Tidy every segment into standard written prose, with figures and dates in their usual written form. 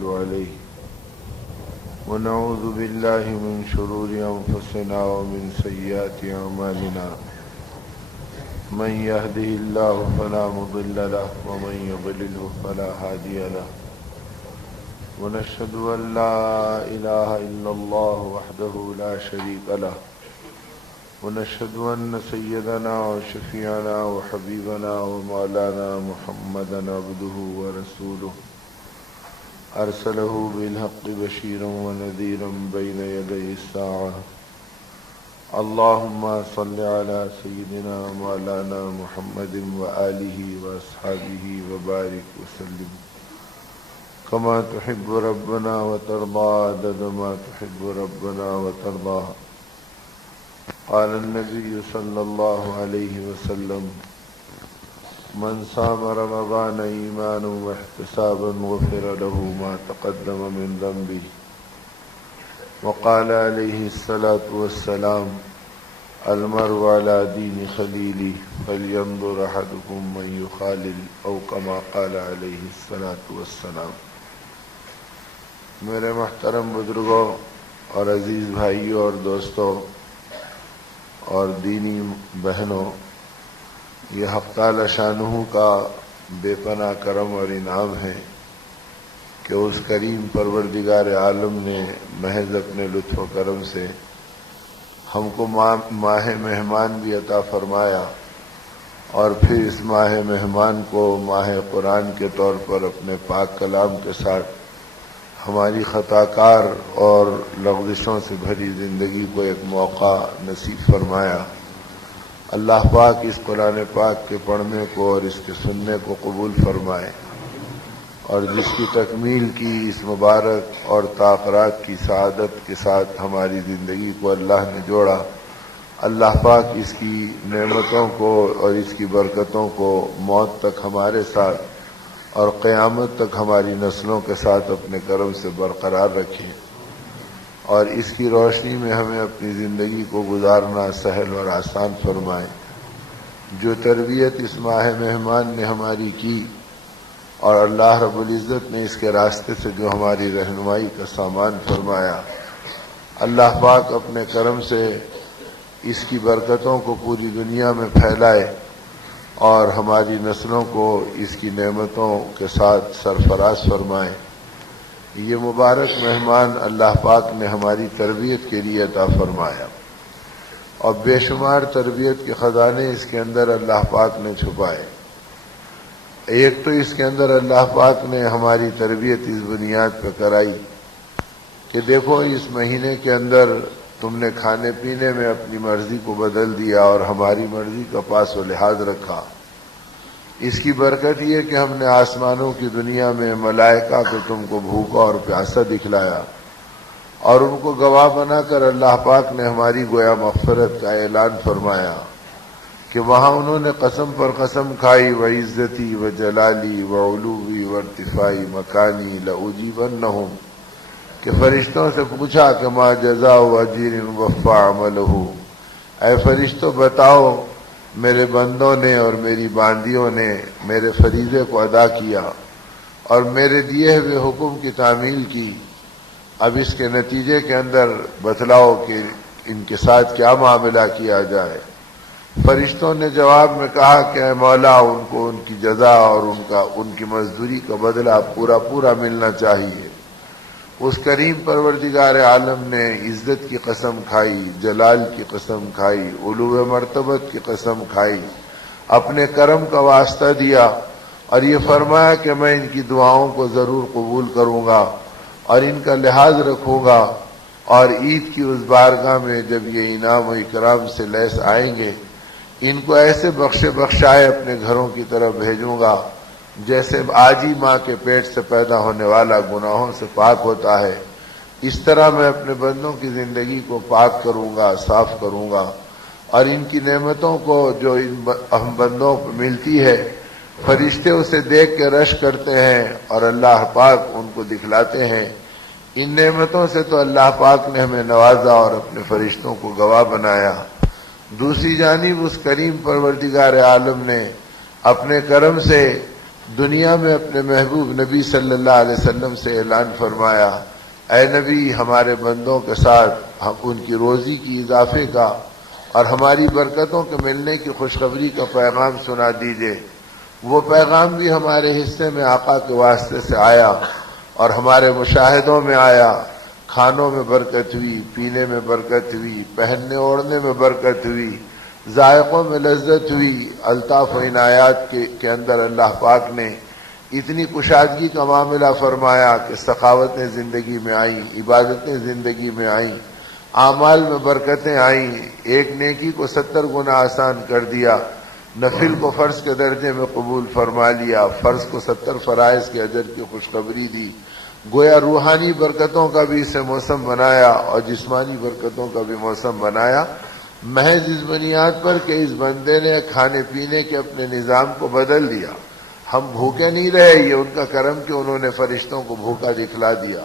ونتوكل عليه ونعوذ بالله من شرور أنفسنا ومن سيئات أعمالنا من يهده الله فلا مضل له ومن يضلله فلا هادي له ونشهد أن لا إله إلا الله وحده لا شريك له ونشهد أن سيدنا وشفيعنا وحبيبنا ومولانا محمدا عبده ورسوله أرسله بالحق بشيرا ونذيرا بين يدي الساعة اللهم صل على سيدنا مولانا محمد وآله وأصحابه وبارك وسلم كما تحب ربنا وترضى عدد ما تحب ربنا وترضى. قال النبي صلى الله عليه وسلم من صام رمضان إيمانا واحتسابا غفر له ما تقدم من ذنبه. وقال عليه الصلاة والسلام المرء على دين خليله فلينظر أحدكم من يخالل أو كما قال عليه الصلاة والسلام. میرے محترم بزرگوں اور عزیز بھائیوں اور دوستوں اور دینی بہنوں، یہ حق تعالی شانہ کا بے پناہ کرم اور انعام ہے کہ اس کریم پروردگار عالم نے محض اپنے لطف و کرم سے ہم کو ماہ مہمان بھی عطا فرمایا اور پھر اس ماہ مہمان کو ماہ قرآن کے طور پر اپنے پاک کلام کے ساتھ ہماری خطا کار اور لغزشوں سے بھری زندگی کو ایک موقع نصیب فرمایا. اللہ پاک اس قرآن پاک کے پڑھنے کو اور اس کے سننے کو قبول فرمائے، اور جس کی تکمیل کی اس مبارک اور تاخرات کی سعادت کے ساتھ ہماری زندگی کو اللہ نے جوڑا، اللہ پاک اس کی نعمتوں کو اور اس کی برکتوں کو موت تک ہمارے ساتھ اور قیامت تک ہماری نسلوں کے ساتھ اپنے کرم سے برقرار رکھے، اور اس کی روشنی میں ہمیں اپنی زندگی کو گزارنا سہل اور آسان فرمائے. جو تربیت اس ماہ مہمان نے ہماری کی اور اللہ رب العزت نے اس کے راستے سے جو ہماری رہنمائی کا سامان فرمایا، اللہ پاک اپنے کرم سے اس کی برکتوں کو پوری دنیا میں پھیلائے اور ہماری نسلوں کو اس کی نعمتوں کے ساتھ سرفراز فرمائے. یہ مبارک مہمان اللہ پاک نے ہماری تربیت کے لیے عطا فرمایا، اور بے شمار تربیت کے خزانے اس کے اندر اللہ پاک نے چھپائے. ایک تو اس کے اندر اللہ پاک نے ہماری تربیت اس بنیاد پہ کرائی کہ دیکھو اس مہینے کے اندر تم نے کھانے پینے میں اپنی مرضی کو بدل دیا اور ہماری مرضی کا پاس و لحاظ رکھا. اس کی برکت یہ کہ ہم نے آسمانوں کی دنیا میں ملائکہ کو تم کو بھوکا اور پیاسا دکھلایا، اور ان کو گواہ بنا کر اللہ پاک نے ہماری گویا مغفرت کا اعلان فرمایا کہ وہاں انہوں نے قسم پر قسم کھائی وعزتی وجلالی وعلوی وارتفاعی مکانی لأجیبنہم، کہ فرشتوں سے پوچھا کہ ما جزاء اجیر وفى عملہ، اے فرشتوں بتاؤ میرے بندوں نے اور میری باندیوں نے میرے فریضے کو ادا کیا اور میرے دیے ہوئے حکم کی تعمیل کی، اب اس کے نتیجے کے اندر بتلاؤ کہ ان کے ساتھ کیا معاملہ کیا جائے. فرشتوں نے جواب میں کہا کہ اے مولا ان کو ان کی جزا اور ان کی مزدوری کا بدلہ پورا ملنا چاہیے. اس کریم پروردگار عالم نے عزت کی قسم کھائی، جلال کی قسم کھائی، علو مرتبت کی قسم کھائی، اپنے کرم کا واسطہ دیا اور یہ فرمایا کہ میں ان کی دعاؤں کو ضرور قبول کروں گا اور ان کا لحاظ رکھوں گا، اور عید کی اس بارگاہ میں جب یہ انعام و اکرام سے لیس آئیں گے ان کو ایسے بخشائے اپنے گھروں کی طرف بھیجوں گا جیسے آجی ماں کے پیٹ سے پیدا ہونے والا گناہوں سے پاک ہوتا ہے. اس طرح میں اپنے بندوں کی زندگی کو پاک کروں گا، صاف کروں گا، اور ان کی نعمتوں کو جو ہم بندوں کو ملتی ہے فرشتے اسے دیکھ کے رش کرتے ہیں اور اللہ پاک ان کو دکھلاتے ہیں. ان نعمتوں سے تو اللہ پاک نے ہمیں نوازا اور اپنے فرشتوں کو گواہ بنایا. دوسری جانب اس کریم پروردگار عالم نے اپنے کرم سے دنیا میں اپنے محبوب نبی صلی اللہ علیہ وسلم سے اعلان فرمایا، اے نبی ہمارے بندوں کے ساتھ ہم ان کی روزی کی اضافے کا اور ہماری برکتوں کے ملنے کی خوشخبری کا پیغام سنا دیجئے۔ وہ پیغام بھی ہمارے حصے میں آقا کے واسطے سے آیا اور ہمارے مشاہدوں میں آیا۔ کھانوں میں برکت ہوئی، پینے میں برکت ہوئی، پہننے اوڑھنے میں برکت ہوئی، ذائقوں میں لذت ہوئی۔ الطاف و عنایات کے اندر اللہ پاک نے اتنی کشادگی کا معاملہ فرمایا کہ سخاوتیں زندگی میں آئیں، عبادتیں زندگی میں آئیں، اعمال میں برکتیں آئیں۔ ایک نیکی کو 70 گنا آسان کر دیا، نفل کو فرض کے درجے میں قبول فرما لیا، فرض کو 70 فرائض کے اجر کی خوشخبری دی۔ گویا روحانی برکتوں کا بھی اسے موسم بنایا اور جسمانی برکتوں کا بھی موسم بنایا، محض اس بنیاد پر کہ اس بندے نے کھانے پینے کے اپنے نظام کو بدل دیا۔ ہم بھوکے نہیں رہے، یہ ان کا کرم کہ انہوں نے فرشتوں کو بھوکا دکھلا دیا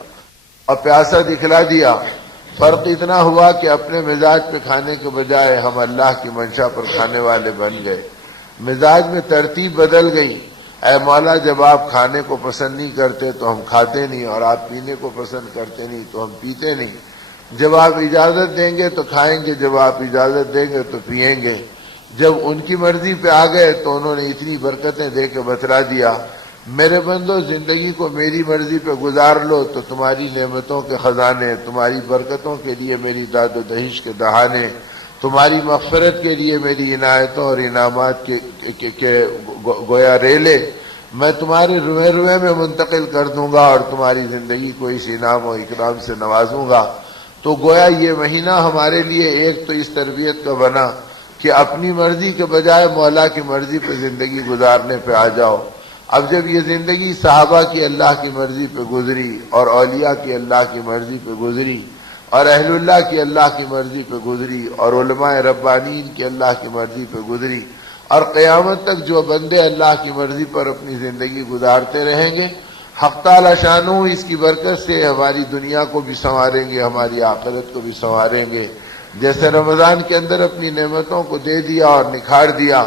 اور پیاسا دکھلا دیا۔ فرق اتنا ہوا کہ اپنے مزاج پہ کھانے کے بجائے ہم اللہ کی منشا پر کھانے والے بن گئے۔ مزاج میں ترتیب بدل گئی۔ اے مولا جب آپ کھانے کو پسند نہیں کرتے تو ہم کھاتے نہیں، اور آپ پینے کو پسند کرتے نہیں تو ہم پیتے نہیں۔ جب آپ اجازت دیں گے تو کھائیں گے، جب آپ اجازت دیں گے تو پیئیں گے۔ جب ان کی مرضی پہ آ گئے تو انہوں نے اتنی برکتیں دے کے بتلا دیا، میرے بندو زندگی کو میری مرضی پہ گزار لو تو تمہاری نعمتوں کے خزانے، تمہاری برکتوں کے لیے میری داد و دہش کے دہانے، تمہاری مغفرت کے لیے میری عنایتوں اور انعامات کے گویا ریلے میں تمہارے روئے روئے میں منتقل کر دوں گا اور تمہاری زندگی کو اس انعام و اکرام سے نوازوں گا۔ تو گویا یہ مہینہ ہمارے لیے ایک تو اس تربیت کا بنا کہ اپنی مرضی کے بجائے مولا کی مرضی پہ زندگی گزارنے پہ آ جاؤ۔ اب جب یہ زندگی صحابہ کی اللہ کی مرضی پہ گزری اور اولیاء کی اللہ کی مرضی پہ گزری اور اہل اللہ کی اللہ کی مرضی پہ گزری اور علماء ربانین کی اللہ کی مرضی پہ گزری، اور قیامت تک جو بندے اللہ کی مرضی پر اپنی زندگی گزارتے رہیں گے، حق تعالی شانہ اس کی برکت سے ہماری دنیا کو بھی سنواریں گے، ہماری آخرت کو بھی سنواریں گے۔ جیسے رمضان کے اندر اپنی نعمتوں کو دے دیا اور نکھار دیا،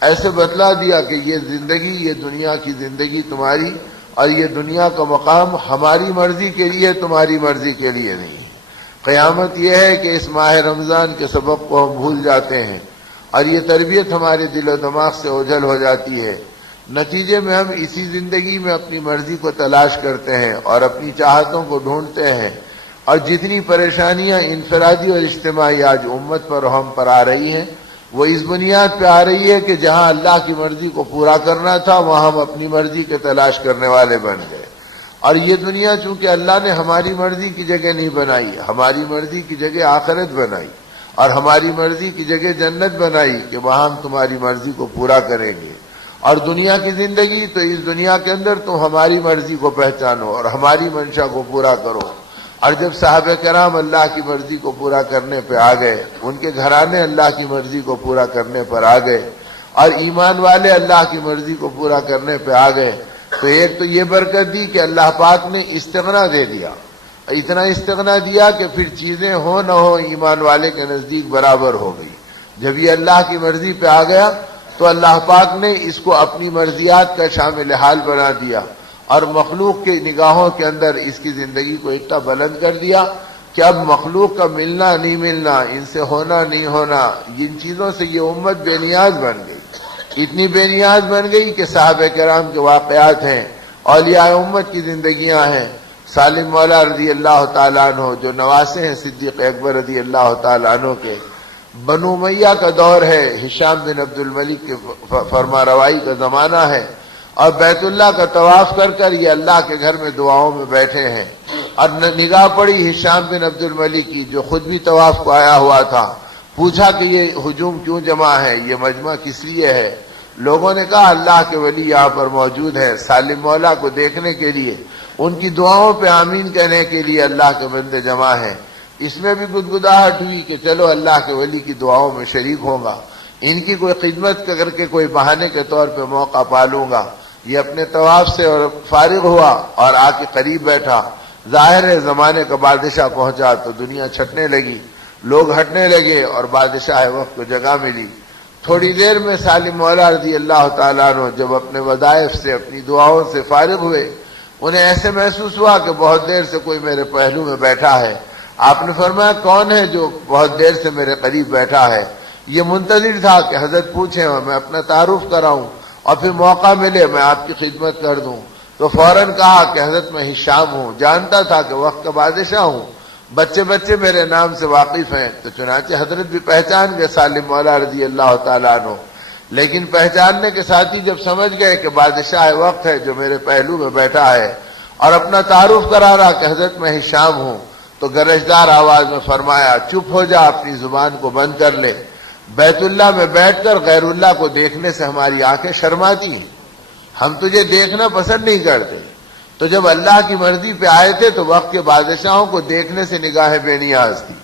ایسے بتلا دیا کہ یہ زندگی، یہ دنیا کی زندگی تمہاری، اور یہ دنیا کا مقام ہماری مرضی کے لیے، تمہاری مرضی کے لیے نہیں ہے۔ قیامت یہ ہے کہ اس ماہ رمضان کے سبب کو ہم بھول جاتے ہیں اور یہ تربیت ہمارے دل و دماغ سے اوجھل ہو جاتی ہے۔ نتیجے میں ہم اسی زندگی میں اپنی مرضی کو تلاش کرتے ہیں اور اپنی چاہتوں کو ڈھونڈتے ہیں، اور جتنی پریشانیاں انفرادی اور اجتماعی آج امت پر ہم پر آ رہی ہیں، وہ اس بنیاد پہ آ رہی ہے کہ جہاں اللہ کی مرضی کو پورا کرنا تھا وہاں ہم اپنی مرضی کے تلاش کرنے والے بن گئے۔ اور یہ دنیا چونکہ اللہ نے ہماری مرضی کی جگہ نہیں بنائی، ہماری مرضی کی جگہ آخرت بنائی اور ہماری مرضی کی جگہ جنت بنائی کہ وہاں ہم تمہاری مرضی کو پورا کریں گے۔ اور دنیا کی زندگی تو اس دنیا کے اندر تم ہماری مرضی کو پہچانو اور ہماری منشا کو پورا کرو۔ اور جب صحابہ کرام اللہ کی مرضی کو پورا کرنے پہ آ گئے، ان کے گھرانے اللہ کی مرضی کو پورا کرنے پر آ گئے، اور ایمان والے اللہ کی مرضی کو پورا کرنے پہ آ گئے، تو ایک تو یہ برکت دی کہ اللہ پاک نے استغنا دے دیا، اتنا استغنا دیا کہ پھر چیزیں ہو نہ ہو ایمان والے کے نزدیک برابر ہو گئی۔ جب یہ اللہ کی مرضی پہ آ گیا تو اللہ پاک نے اس کو اپنی مرضیات کا شامل حال بنا دیا اور مخلوق کے نگاہوں کے اندر اس کی زندگی کو اتنا بلند کر دیا کہ اب مخلوق کا ملنا نہیں ملنا، ان سے ہونا نہیں ہونا، جن چیزوں سے یہ امت بے نیاز بن گئی، اتنی بے نیاز بن گئی کہ صحابہ کرام کے واقعات ہیں، اولیاء امت کی زندگیاں ہیں۔ سالم مولا رضی اللہ تعالیٰ عنہ جو نواسے ہیں صدیق اکبر رضی اللہ تعالیٰ عنہ کے، بنو امیہ کا دور ہے، ہشام بن عبد الملک کے فرما روائی کا زمانہ ہے، اور بیت اللہ کا طواف کر کر یہ اللہ کے گھر میں دعاؤں میں بیٹھے ہیں، اور نگاہ پڑی ہشام بن عبد الملک کی جو خود بھی طواف کو آیا ہوا تھا۔ پوچھا کہ یہ ہجوم کیوں جمع ہے، یہ مجمع کس لیے ہے؟ لوگوں نے کہا اللہ کے ولی یہاں پر موجود ہے، سالم مولا کو دیکھنے کے لیے، ان کی دعاؤں پہ آمین کہنے کے لیے اللہ کے بندے جمع ہیں۔ اس میں بھی گدگداہٹ ہوئی کہ چلو اللہ کے ولی کی دعاؤں میں شریک ہوں گا، ان کی کوئی خدمت کر کے کوئی بہانے کے طور پہ موقع پالوں گا۔ یہ اپنے طواف سے اور فارغ ہوا اور آ کے قریب بیٹھا۔ ظاہر ہے زمانے کا بادشاہ پہنچا تو دنیا چھٹنے لگی، لوگ ہٹنے لگے اور بادشاہ وقت کو جگہ ملی۔ تھوڑی دیر میں سالم مولا رضی اللہ تعالیٰ عنہ جب اپنے وظائف سے اپنی دعاؤں سے فارغ ہوئے، انہیں ایسے محسوس ہوا کہ بہت دیر سے کوئی میرے پہلو میں بیٹھا ہے۔ آپ نے فرمایا کون ہے جو بہت دیر سے میرے قریب بیٹھا ہے؟ یہ منتظر تھا کہ حضرت پوچھیں اور میں اپنا تعارف کراؤں اور پھر موقع ملے میں آپ کی خدمت کر دوں۔ تو فوراً کہا کہ حضرت میں ہشام ہوں، جانتا تھا کہ وقت کا بادشاہ ہوں، بچے میرے نام سے واقف ہیں۔ تو چنانچہ حضرت بھی پہچان گئے سالم مولا رضی اللہ تعالیٰ عنہ، لیکن پہچاننے کے ساتھ ہی جب سمجھ گئے کہ بادشاہ وقت ہے جو میرے پہلو میں بیٹھا ہے اور اپنا تعارف کرا رہا کہ حضرت میں ہشام ہوں، تو گرجدار آواز میں فرمایا چپ ہو جا، اپنی زبان کو بند کر لے۔ بیت اللہ میں بیٹھ کر غیر اللہ کو دیکھنے سے ہماری آنکھیں شرماتی ہیں، ہم تجھے دیکھنا پسند نہیں کرتے۔ تو جب اللہ کی مرضی پہ آئے تھے تو وقت کے بادشاہوں کو دیکھنے سے نگاہیں بے نیاز تھی،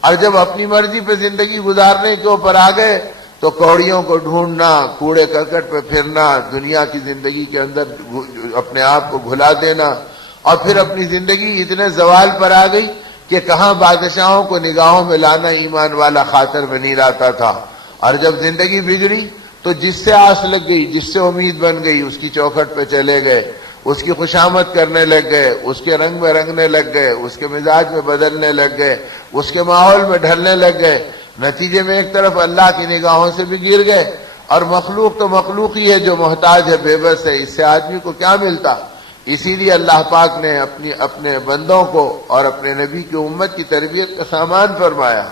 اور جب اپنی مرضی پہ زندگی گزارنے کے اوپر آ گئے تو کوڑیوں کو ڈھونڈنا، کوڑے کرکٹ پہ پھرنا، دنیا کی زندگی کے اندر اپنے آپ کو گھلا دینا، اور پھر اپنی زندگی اتنے زوال پر آ گئی کہ کہاں بادشاہوں کو نگاہوں میں لانا ایمان والا خاطر میں نہیں لاتا تھا۔ اور جب زندگی بگڑی تو جس سے آس لگ گئی، جس سے امید بن گئی، اس کی چوکھٹ پہ چلے گئے، اس کی خوشامد کرنے لگ گئے، اس کے رنگ میں رنگنے لگ گئے، اس کے مزاج میں بدلنے لگ گئے، اس کے ماحول میں ڈھلنے لگ گئے۔ نتیجے میں ایک طرف اللہ کی نگاہوں سے بھی گر گئے، اور مخلوق تو مخلوق ہی ہے جو محتاج ہے، بے بس ہے، اس سے آدمی کو کیا ملتا۔ اسی لیے اللہ پاک نے اپنے بندوں کو اور اپنے نبی کی امت کی تربیت کا سامان فرمایا۔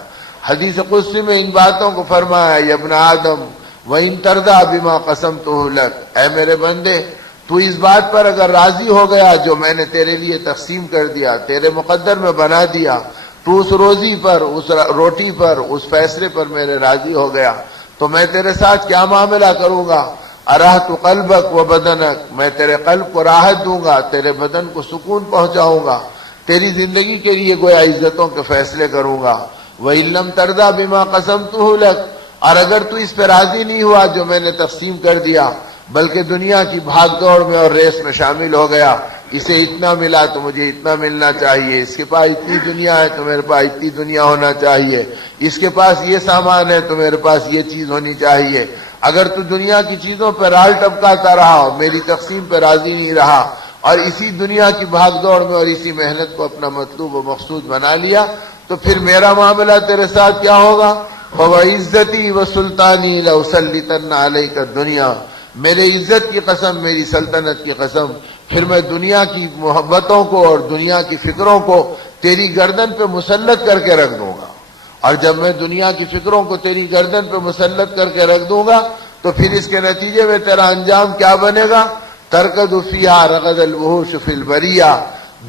حدیث قدسی میں ان باتوں کو فرمایا، یا ابن آدم وَإِن تَرْضَىٰ بِمَا قَسَمْتُهُ لَكَ، اے میرے بندے تو اس بات پر اگر راضی ہو گیا جو میں نے تیرے لیے تقسیم کر دیا، تیرے مقدر میں بنا دیا، تو اس روزی پر، اس روٹی پر، اس فیصلے پر میرے راضی ہو گیا، تو میں تیرے ساتھ کیا معاملہ کروں گا؟ ارحت قلبک و بدنک، میں تیرے قلب کو راحت دوں گا، تیرے بدن کو سکون پہنچاؤں گا، تیری زندگی کے لیے گویا عزتوں کے فیصلے کروں گا۔ وَإِن لَّمْ تَرْضَىٰ بِمَا قَسَمْتُهُ لَكَ، اور اگر تو اس پہ راضی نہیں ہوا جو میں نے تقسیم کر دیا، بلکہ دنیا کی بھاگ دوڑ میں اور ریس میں شامل ہو گیا، اسے اتنا ملا تو مجھے اتنا ملنا چاہیے، اس کے پاس اتنی دنیا ہے تو میرے پاس اتنی دنیا ہونا چاہیے، اس کے پاس یہ سامان ہے تو میرے پاس یہ چیز ہونی چاہیے۔ اگر تو دنیا کی چیزوں پہ رال ٹپکاتا رہا اور میری تقسیم پہ راضی نہیں رہا، اور اسی دنیا کی بھاگ دوڑ میں اور اسی محنت کو اپنا مطلوب و مقصود بنا لیا، تو پھر میرا معاملہ تیرے ساتھ کیا ہوگا؟ فَوَعِزَّتِي وَسُلْطَانِي لَأُسَلِّطَنَّ عَلَيْكَ الدُّنْيَا، میرے عزت کی قسم، میری سلطنت کی قسم، پھر میں دنیا کی محبتوں کو اور دنیا کی فکروں کو تیری گردن پہ مسلط کر کے رکھ دوں گا۔ اور جب میں دنیا کی فکروں کو تیری گردن پہ مسلط کر کے رکھ دوں گا تو پھر اس کے نتیجے میں تیرا انجام کیا بنے گا؟ ترکض فیہا رغد الوحوش فی البریہ،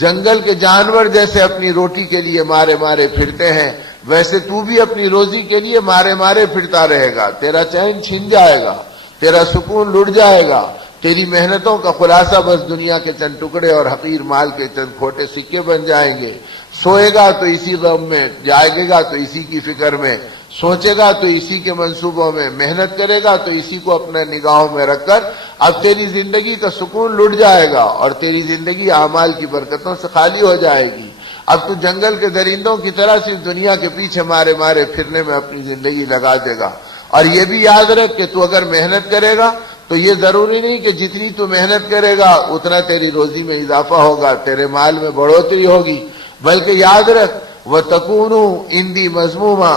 جنگل کے جانور جیسے اپنی روٹی کے لیے مارے مارے پھرتے ہیں، ویسے تو بھی اپنی روزی کے لیے مارے مارے پھرتا رہے گا، تیرا چین چھن جائے گا، تیرا سکون لٹ جائے گا، تیری محنتوں کا خلاصہ بس دنیا کے چند ٹکڑے اور حقیر مال کے چند کھوٹے سکے بن جائیں گے۔ سوئے گا تو اسی غم میں، جاگے گا تو اسی کی فکر میں، سوچے گا تو اسی کے منصوبوں میں، محنت کرے گا تو اسی کو اپنے نگاہوں میں رکھ کر اب تیری زندگی کا سکون لٹ جائے گا اور تیری زندگی اعمال کی برکتوں سے خالی ہو جائے گی۔ اب تو جنگل کے درندوں کی طرح صرف دنیا کے پیچھے مارے مارے پھرنے میں اپنی زندگی لگا دے گا۔ اور یہ بھی یاد رکھ کہ تو اگر محنت کرے گا تو یہ ضروری نہیں کہ جتنی تو محنت کرے گا اتنا تیری روزی میں اضافہ ہوگا، تیرے مال میں بڑھوتری ہوگی، بلکہ یاد رکھ وَتَكُونُ عِندِي مَذْمُومًا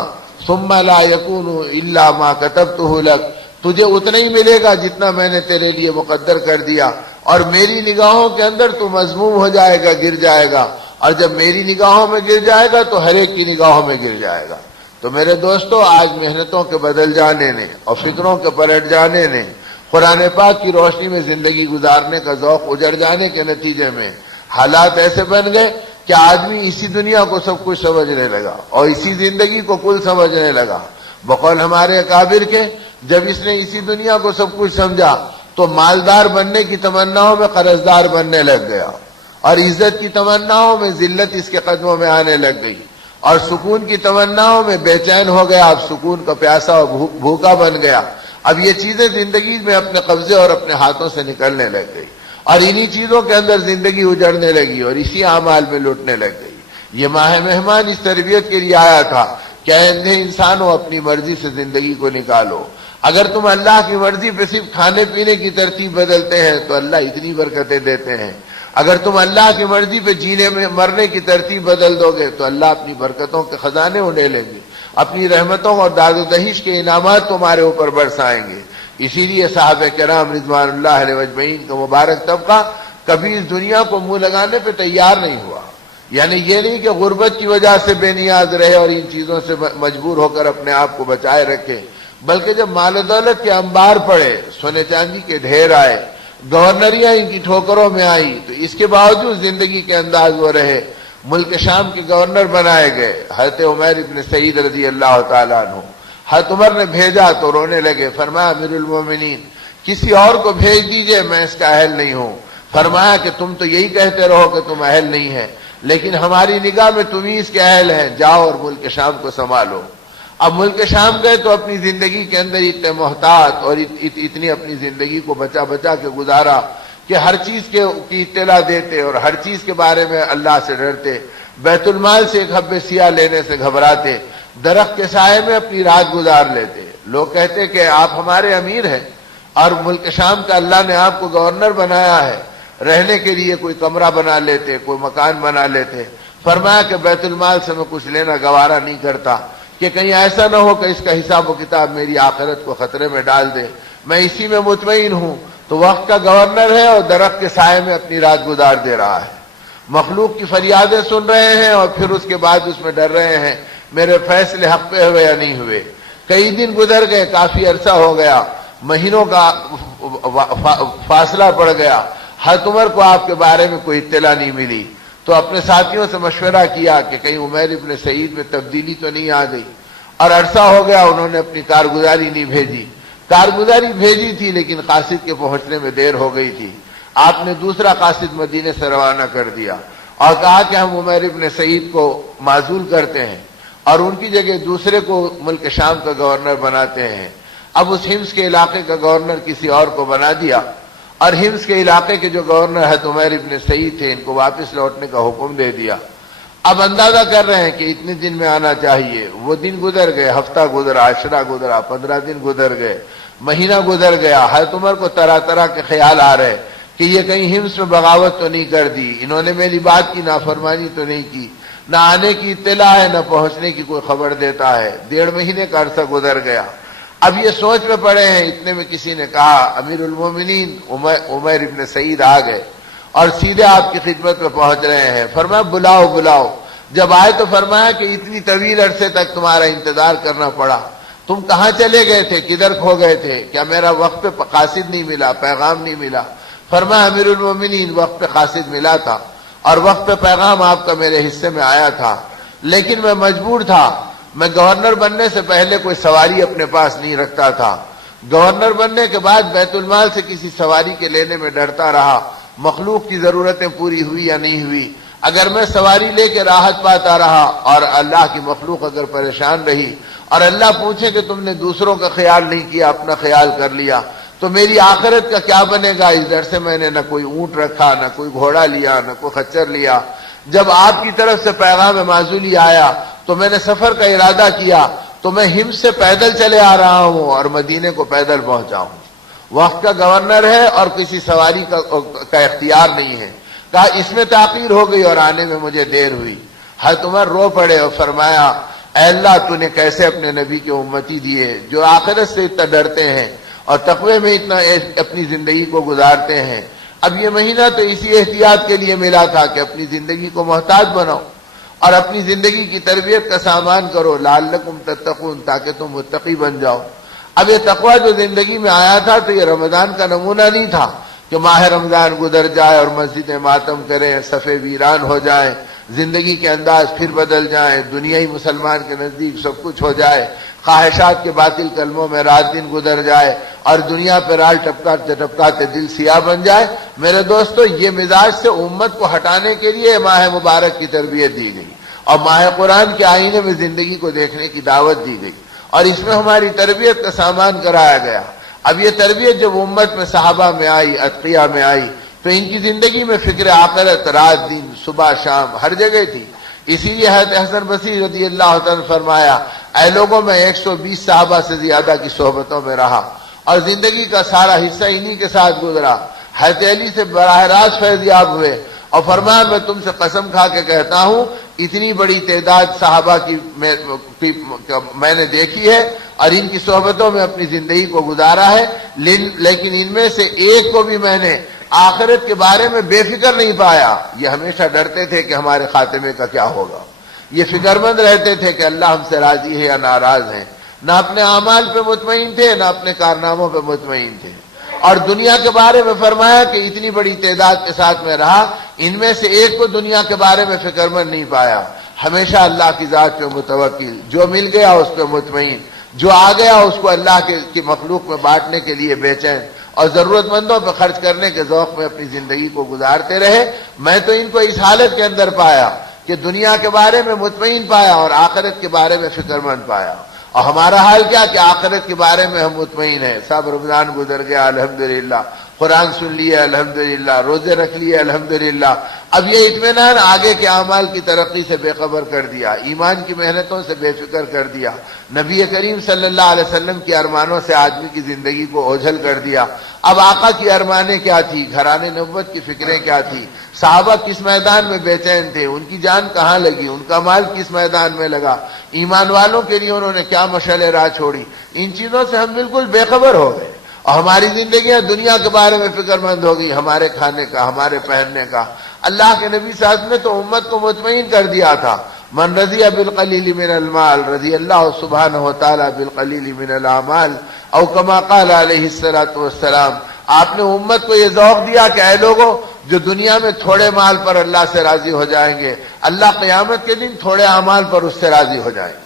ثُمَّ لَا يَكُونُ إِلَّا مَا كَتَبْتُهُ لَكَ، تجھے اتنا ہی ملے گا جتنا میں نے تیرے لیے مقدر کر دیا، اور میری نگاہوں کے اندر تو مذموم ہو جائے گا، گر جائے گا، اور جب میری نگاہوں میں گر جائے گا تو ہر ایک کی نگاہوں میں گر جائے گا۔ تو میرے دوستو، آج محنتوں کے بدل جانے نے اور فکروں کے پلٹ جانے نے، قرآن پاک کی روشنی میں زندگی گزارنے کا ذوق اجڑ جانے کے نتیجے میں حالات ایسے بن گئے کہ آدمی اسی دنیا کو سب کچھ سمجھنے لگا اور اسی زندگی کو کل سمجھنے لگا۔ بقول ہمارے اکابر کے، جب اس نے اسی دنیا کو سب کچھ سمجھا تو مالدار بننے کی تمناؤں میں قرضدار بننے لگ گیا، اور عزت کی تمناؤں میں ذلت اس کے قدموں میں آنے لگ گئی، اور سکون کی تمناؤں میں بے چین ہو گیا، اب سکون کا پیاسا اور بھوکا بن گیا۔ اب یہ چیزیں زندگی میں اپنے قبضے اور اپنے ہاتھوں سے نکلنے لگ گئی، اور انہی چیزوں کے اندر زندگی اجڑنے لگی اور اسی اعمال میں لوٹنے لگ گئی۔ یہ ماہ مہمان اس تربیت کے لیے آیا تھا کہ اے اندھے انسانوں، اپنی مرضی سے زندگی کو نکالو، اگر تم اللہ کی مرضی پہ صرف کھانے پینے کی ترتیب بدلتے ہیں تو اللہ اتنی برکتیں دیتے ہیں، اگر تم اللہ کی مرضی پہ جینے میں مرنے کی ترتیب بدل دو گے تو اللہ اپنی برکتوں کے خزانے اڑے لیں گے، اپنی رحمتوں اور داد و دہیش کے انعامات تمہارے اوپر برسائیں گے۔ اسی لیے صحابہ کرام رضوان اللہ علیہ اجمعین کا مبارک طبقہ کبھی اس دنیا کو منہ لگانے پہ تیار نہیں ہوا، یعنی یہ نہیں کہ غربت کی وجہ سے بے نیاز رہے اور ان چیزوں سے مجبور ہو کر اپنے آپ کو بچائے رکھے، بلکہ جب مال و دولت کے انبار پڑے، سونے چاندی کے ڈھیر آئے، گورنریاں ان کی ٹھوکروں میں آئی، تو اس کے باوجود زندگی کے انداز وہ رہے، ملک شام کے گورنر بنائے گئے۔ حضرت عمر ابن سعید رضی اللہ تعالیٰ عنہ، حضرت عمر نے بھیجا تو رونے لگے، فرمایا امیر المومنین کسی اور کو بھیج دیجئے، میں اس کا اہل نہیں ہوں۔ فرمایا کہ تم تو یہی کہتے رہو کہ تم اہل نہیں ہے، لیکن ہماری نگاہ میں تم ہی اس کے اہل ہیں، جاؤ اور ملک شام کو سنبھالو۔ اب ملک شام گئے تو اپنی زندگی کے اندر اتنے محتاط اور اتنی اپنی زندگی کو بچا بچا کے گزارا کہ ہر چیز کی اطلاع دیتے اور ہر چیز کے بارے میں اللہ سے ڈرتے، بیت المال سے ایک حب سیاہ لینے سے گھبراتے، درخت کے سائے میں اپنی رات گزار لیتے۔ لوگ کہتے کہ آپ ہمارے امیر ہیں اور ملک شام کا اللہ نے آپ کو گورنر بنایا ہے، رہنے کے لیے کوئی کمرہ بنا لیتے، کوئی مکان بنا لیتے۔ فرمایا کہ بیت المال سے میں کچھ لینا گوارا نہیں کرتا کہ کہیں ایسا نہ ہو کہ اس کا حساب و کتاب میری آخرت کو خطرے میں ڈال دے، میں اسی میں مطمئن ہوں۔ تو وقت کا گورنر ہے اور درخت کے سائے میں اپنی رات گزار دے رہا ہے، مخلوق کی فریادیں سن رہے ہیں اور پھر اس کے بعد اس میں ڈر رہے ہیں میرے فیصلے حق پہ ہوئے یا نہیں ہوئے۔ کئی دن گزر گئے، کافی عرصہ ہو گیا، مہینوں کا فاصلہ پڑ گیا، حضرت عمر کو آپ کے بارے میں کوئی اطلاع نہیں ملی، تو اپنے ساتھیوں سے مشورہ کیا کہ کہیں عمر ابن سعید میں تبدیلی تو نہیں آ گئی، اور عرصہ ہو گیا انہوں نے اپنی کارگزاری نہیں بھیجی۔ کارگزاری بھیجی تھی لیکن قاصد کے پہنچنے میں دیر ہو گئی تھی، آپ نے دوسرا قاصد مدینے سے روانہ کر دیا اور کہا کہ ہم عمر ابن سعید کو معزول کرتے ہیں اور ان کی جگہ دوسرے کو ملک شام کا گورنر بناتے ہیں۔ اب اس حمص کے علاقے کا گورنر کسی اور کو بنا دیا اور حمص کے علاقے کے جو گورنر حضرت عمر ابن سعید تھے ان کو واپس لوٹنے کا حکم دے دیا۔ اب اندازہ کر رہے ہیں کہ اتنے دن میں آنا چاہیے، وہ دن گزر گئے، ہفتہ گزرا، عشرہ گزرا، 15 دن گزر گئے، مہینہ گزر گیا۔ حضرت عمر کو طرح طرح کے خیال آ رہے کہ یہ کہیں حمص میں بغاوت تو نہیں کر دی، انہوں نے میری بات کی نافرمانی تو نہیں کی، نہ آنے کی اطلاع ہے نہ پہنچنے کی کوئی خبر دیتا ہے۔ 1.5 مہینے کا عرصہ گزر گیا، اب یہ سوچ میں پڑے ہیں۔ اتنے میں کسی نے کہا امیر المومنین عمر ابن سعید آ گئے اور سیدھے آپ کی خدمت میں پہنچ رہے ہیں۔ فرمایا بلاؤ بلاؤ۔ جب آئے تو فرمایا کہ اتنی طویل عرصے تک تمہارا انتظار کرنا پڑا، تم کہاں چلے گئے تھے، کدھر کھو گئے تھے، کیا میرا وقت پہ قاصد نہیں ملا، پیغام نہیں ملا؟ فرمایا امیر المومنین وقت پہ قاصد ملا تھا اور وقت پہ پیغام آپ کا میرے حصے میں آیا تھا، لیکن میں مجبور تھا، میں گورنر بننے سے پہلے کوئی سواری اپنے پاس نہیں رکھتا تھا، گورنر بننے کے بعد بیت المال سے کسی سواری کے لینے میں ڈرتا رہا، مخلوق کی ضرورتیں پوری ہوئی یا نہیں ہوئی، اگر میں سواری لے کے راحت پاتا رہا اور اللہ کی مخلوق اگر پریشان رہی اور اللہ پوچھے کہ تم نے دوسروں کا خیال نہیں کیا، اپنا خیال کر لیا، تو میری آخرت کا کیا بنے گا؟ اس ڈر سے میں نے نہ کوئی اونٹ رکھا، نہ کوئی گھوڑا لیا، نہ کوئی خچر لیا۔ جب آپ کی طرف سے پیغام معزولی آیا تو میں نے سفر کا ارادہ کیا، تو میں حمص سے پیدل چلے آ رہا ہوں اور مدینے کو پیدل پہنچا ہوں۔ وقت کا گورنر ہے اور کسی سواری کا اختیار نہیں ہے۔ کہا اس میں تاخیر ہو گئی اور آنے میں مجھے دیر ہوئی۔ حضرت عمر رو پڑے اور فرمایا اے اللہ تو نے کیسے اپنے نبی کے امتی دیے جو آخرت سے اتنا ڈرتے ہیں اور تقوی میں اتنا اپنی زندگی کو گزارتے ہیں۔ اب یہ مہینہ تو اسی احتیاط کے لیے ملا تھا کہ اپنی زندگی کو محتاط بناؤ اور اپنی زندگی کی تربیت کا سامان کرو، لعلکم تتقون، تاکہ تم متقی بن جاؤ۔ اب یہ تقوی جو زندگی میں آیا تھا تو یہ رمضان کا نمونہ نہیں تھا کہ ماہ رمضان گزر جائے اور مسجدیں ماتم کریں، صفیں ویران ہو جائیں، زندگی کے انداز پھر بدل جائیں، دنیا ہی مسلمان کے نزدیک سب کچھ ہو جائے، خواہشات کے باطل کلموں میں رات دن گزر جائے اور دنیا پہ رال ٹپکاتے ٹپکاتے دل سیاہ بن جائے۔ میرے دوستو یہ مزاج سے امت کو ہٹانے کے لیے ماہ مبارک کی تربیت دی گئی اور ماہ قرآن کے آئینے میں زندگی کو دیکھنے کی دعوت دی گئی اور اس میں ہماری تربیت کا سامان کرایا گیا۔ اب یہ تربیت جب امت میں صحابہ میں آئی، اتقیاء میں آئی، تو ان کی زندگی میں فکر آخرت رات دن صبح شام ہر جگہ تھی۔ اسی لیے حضرت حسن بصری رضی اللہ عنہ نے فرمایا اے لوگوں میں 120 صحابہ سے زیادہ کی صحبتوں میں رہا اور زندگی کا سارا حصہ انہی کے ساتھ گزرا. حضرت علی سے براہ راست فیضیاب ہوئے اور فرمایا میں تم سے قسم کھا کے کہتا ہوں اتنی بڑی تعداد صحابہ کی میں نے دیکھی ہے اور ان کی صحبتوں میں اپنی زندگی کو گزارا ہے، لیکن ان میں سے ایک کو بھی میں نے آخرت کے بارے میں بے فکر نہیں پایا. یہ ہمیشہ ڈرتے تھے کہ ہمارے خاتمے کا کیا ہوگا، یہ فکر مند رہتے تھے کہ اللہ ہم سے راضی ہے یا ناراض ہے. نہ اپنے اعمال پہ مطمئن تھے نہ اپنے کارناموں پہ مطمئن تھے. اور دنیا کے بارے میں فرمایا کہ اتنی بڑی تعداد کے ساتھ میں رہا، ان میں سے ایک کو دنیا کے بارے میں فکر مند نہیں پایا. ہمیشہ اللہ کی ذات پہ متوکل، جو مل گیا اس پہ مطمئن، جو آ گیا اس کو اللہ کی مخلوق میں بانٹنے کے لیے بے چین اور ضرورت مندوں پہ خرچ کرنے کے ذوق میں اپنی زندگی کو گزارتے رہے. میں تو ان کو اس حالت کے اندر پایا کہ دنیا کے بارے میں مطمئن پایا اور آخرت کے بارے میں فکر مند پایا. اور ہمارا حال کیا کہ آخرت کے بارے میں ہم مطمئن ہیں. سب رمضان گزر گیا الحمدللہ، قرآن سن لیا الحمدللہ، روزے رکھ لیے الحمدللہ. اب یہ اطمینان آگے کے اعمال کی ترقی سے بے خبر کر دیا، ایمان کی محنتوں سے بے فکر کر دیا، نبی کریم صلی اللہ علیہ وسلم کی ارمانوں سے آدمی کی زندگی کو اوجھل کر دیا. اب آقا کی ارمانیں کیا تھی، گھرانے نبوت کی فکریں کیا تھی، صحابہ کس میدان میں بے چین تھے، ان کی جان کہاں لگی، ان کا مال کس میدان میں لگا، ایمان والوں کے لیے انہوں نے کیا مشعل راہ چھوڑی، ان چیزوں سے ہم بالکل بے خبر ہو گئے. اور ہماری زندگیاں دنیا کے بارے میں فکر مند ہو گئی، ہمارے کھانے کا، ہمارے پہننے کا. اللہ کے نبی صلی اللہ علیہ وسلم نے تو امت کو مطمئن کر دیا تھا. من رضی بالقلیل من المال رضی اللہ سبحانہ وتعالی بالقلیل من الاعمال او کما قال علیہ الصلوۃ والسلام. آپ نے امت کو یہ ذوق دیا کہ اے لوگوں، جو دنیا میں تھوڑے مال پر اللہ سے راضی ہو جائیں گے، اللہ قیامت کے دن تھوڑے اعمال پر اس سے راضی ہو جائیں گے.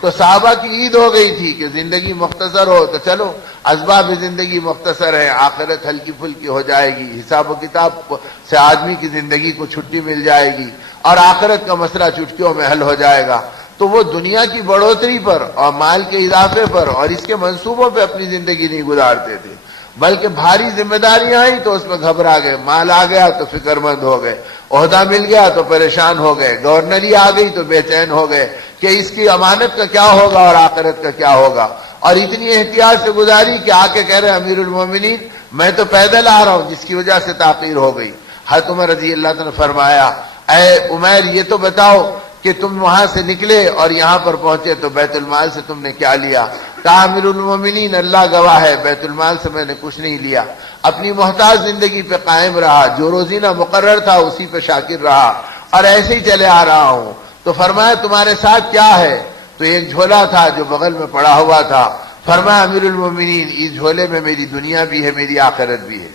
تو صحابہ کی عید ہو گئی تھی کہ زندگی مختصر ہو تو چلو اسباب زندگی مختصر ہے، آخرت ہلکی پھلکی ہو جائے گی، حساب و کتاب سے آدمی کی زندگی کو چھٹی مل جائے گی اور آخرت کا مسئلہ چٹکیوں میں حل ہو جائے گا. تو وہ دنیا کی بڑھوتری پر اور مال کے اضافے پر اور اس کے منصوبوں پہ اپنی زندگی نہیں گزارتے تھے، بلکہ بھاری ذمہ داریاں آئیں تو اس میں گھبرا گئے، مال آ گیا تو فکر مند ہو گئے، عہدہ مل گیا تو پریشان ہو گئے، گورنری آ گئی تو بے چین ہو گئے کہ اس کی امانت کا کیا ہوگا اور آخرت کا کیا ہوگا. اور اتنی احتیاط سے گزاری کہ آ کے کہہ رہے امیر المومنین میں تو پیدل آ رہا ہوں، جس کی وجہ سے تاخیر ہو گئی. حضرت عمر رضی اللہ عنہ نے فرمایا اے عمیر یہ تو بتاؤ کہ تم وہاں سے نکلے اور یہاں پر پہنچے تو بیت المال سے تم نے کیا لیا؟ کہا امیر المومنین اللہ گواہ ہے بیت المال سے میں نے کچھ نہیں لیا، اپنی محتاج زندگی پہ قائم رہا، جو روزینہ مقرر تھا اسی پہ شاکر رہا اور ایسے ہی چلے آ رہا ہوں. تو فرمایا تمہارے ساتھ کیا ہے؟ تو ایک جھولا تھا جو بغل میں پڑا ہوا تھا. فرمایا امیر المومنین اس جھولے میں میری دنیا بھی ہے میری آخرت بھی ہے.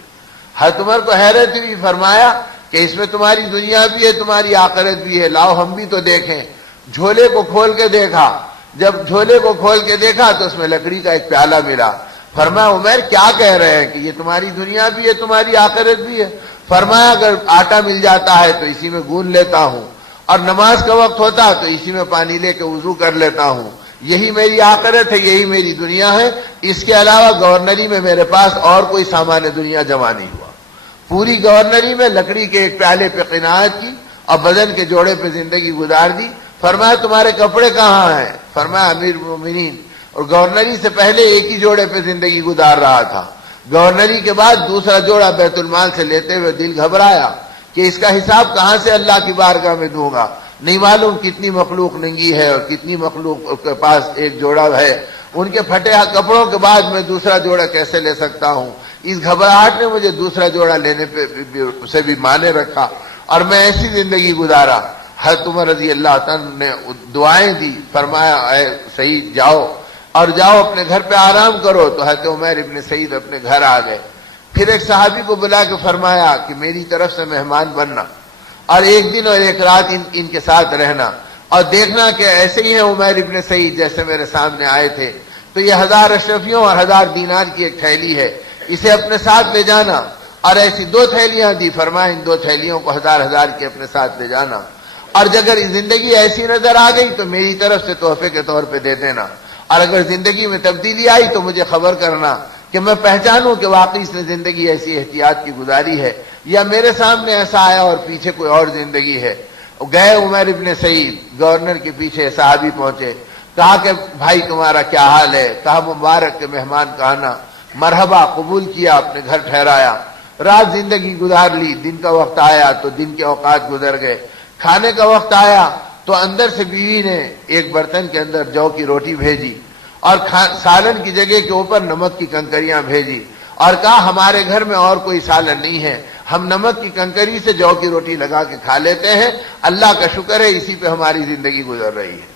حضرت عمر کو حیرت ہوئی، فرمایا کہ اس میں تمہاری دنیا بھی ہے تمہاری آخرت بھی ہے، لاؤ ہم بھی تو دیکھیں. جھولے کو کھول کے دیکھا، جب جھولے کو کھول کے دیکھا تو اس میں لکڑی کا ایک پیالہ ملا. فرمایا عمر کیا کہہ رہے ہیں کہ یہ تمہاری دنیا بھی ہے تمہاری آخرت بھی ہے؟ فرمایا اگر آٹا مل جاتا ہے تو اسی میں گون لیتا ہوں اور نماز کا وقت ہوتا تو اسی میں پانی لے کے وضو کر لیتا ہوں، یہی میری آخرت ہے یہی میری دنیا ہے. اس کے علاوہ گورنری میں میرے پاس اور کوئی سامان دنیا جمع نہیں ہوا. پوری گورنری میں لکڑی کے ایک پیالے پہ قناعت کی اور بدن کے جوڑے پہ زندگی گزار دی. فرمایا تمہارے کپڑے کہاں ہیں؟ فرمایا امیر المومنین اور گورنری سے پہلے ایک ہی جوڑے پہ زندگی گزار رہا تھا، گورنری کے بعد دوسرا جوڑا بیت المال سے لیتے ہوئے دل گھبرایا کہ اس کا حساب کہاں سے اللہ کی بارگاہ میں دوں گا. نہیں معلوم کتنی مخلوق ننگی ہے اور کتنی مخلوق کے پاس ایک جوڑا ہے، ان کے پھٹے کپڑوں کے بعد میں دوسرا جوڑا کیسے لے سکتا ہوں. اس گھبراہٹ نے مجھے دوسرا جوڑا لینے پہ سے بھی مانے رکھا اور میں ایسی زندگی گزارا. حضرت عمر رضی اللہ عنہ نے دعائیں دی، فرمایا اے سعید جاؤ اور جاؤ اپنے گھر پہ آرام کرو. تو حضرت عمر ابن سعید اپنے گھر آ گئے. پھر ایک صحابی کو بلا کے فرمایا کہ میری طرف سے مہمان بننا اور ایک دن اور ایک رات ان کے ساتھ رہنا اور دیکھنا کہ ایسے ہی ہیں عمر ابن سعید جیسے میرے سامنے آئے تھے. تو یہ 1000 اشرفیوں اور 1000 دینار کی ایک تھیلی ہے، اسے اپنے ساتھ لے جانا. اور ایسی 2 تھیلیاں دی، فرمایا ان 2 تھیلیوں کو 1000 کی اپنے ساتھ لے جانا اور اگر زندگی ایسی نظر آ گئی تو میری طرف سے تحفے کے طور پہ دے دینا اور اگر زندگی میں تبدیلی آئی تو مجھے خبر کرنا کہ میں پہچانوں کہ واقعی اس نے زندگی ایسی احتیاط کی گزاری ہے یا میرے سامنے ایسا آیا اور پیچھے کوئی اور زندگی ہے. گئے عمر ابن سعید، گورنر کے پیچھے صحابی پہنچے. کہا کہ بھائی تمہارا کیا حال ہے؟ کہا مبارک کے مہمان کا آنا، مرحبا، قبول کیا، اپنے گھر ٹھہرایا، رات زندگی گزار لی، دن کا وقت آیا تو دن کے اوقات گزر گئے، کھانے کا وقت آیا تو اندر سے بیوی نے ایک برتن کے اندر جو کی روٹی بھیجی اور سالن کی جگہ کے اوپر نمک کی کنکریاں بھیجی اور کہا ہمارے گھر میں اور کوئی سالن نہیں ہے، ہم نمک کی کنکری سے جو کی روٹی لگا کے کھا لیتے ہیں، اللہ کا شکر ہے اسی پہ ہماری زندگی گزر رہی ہے۔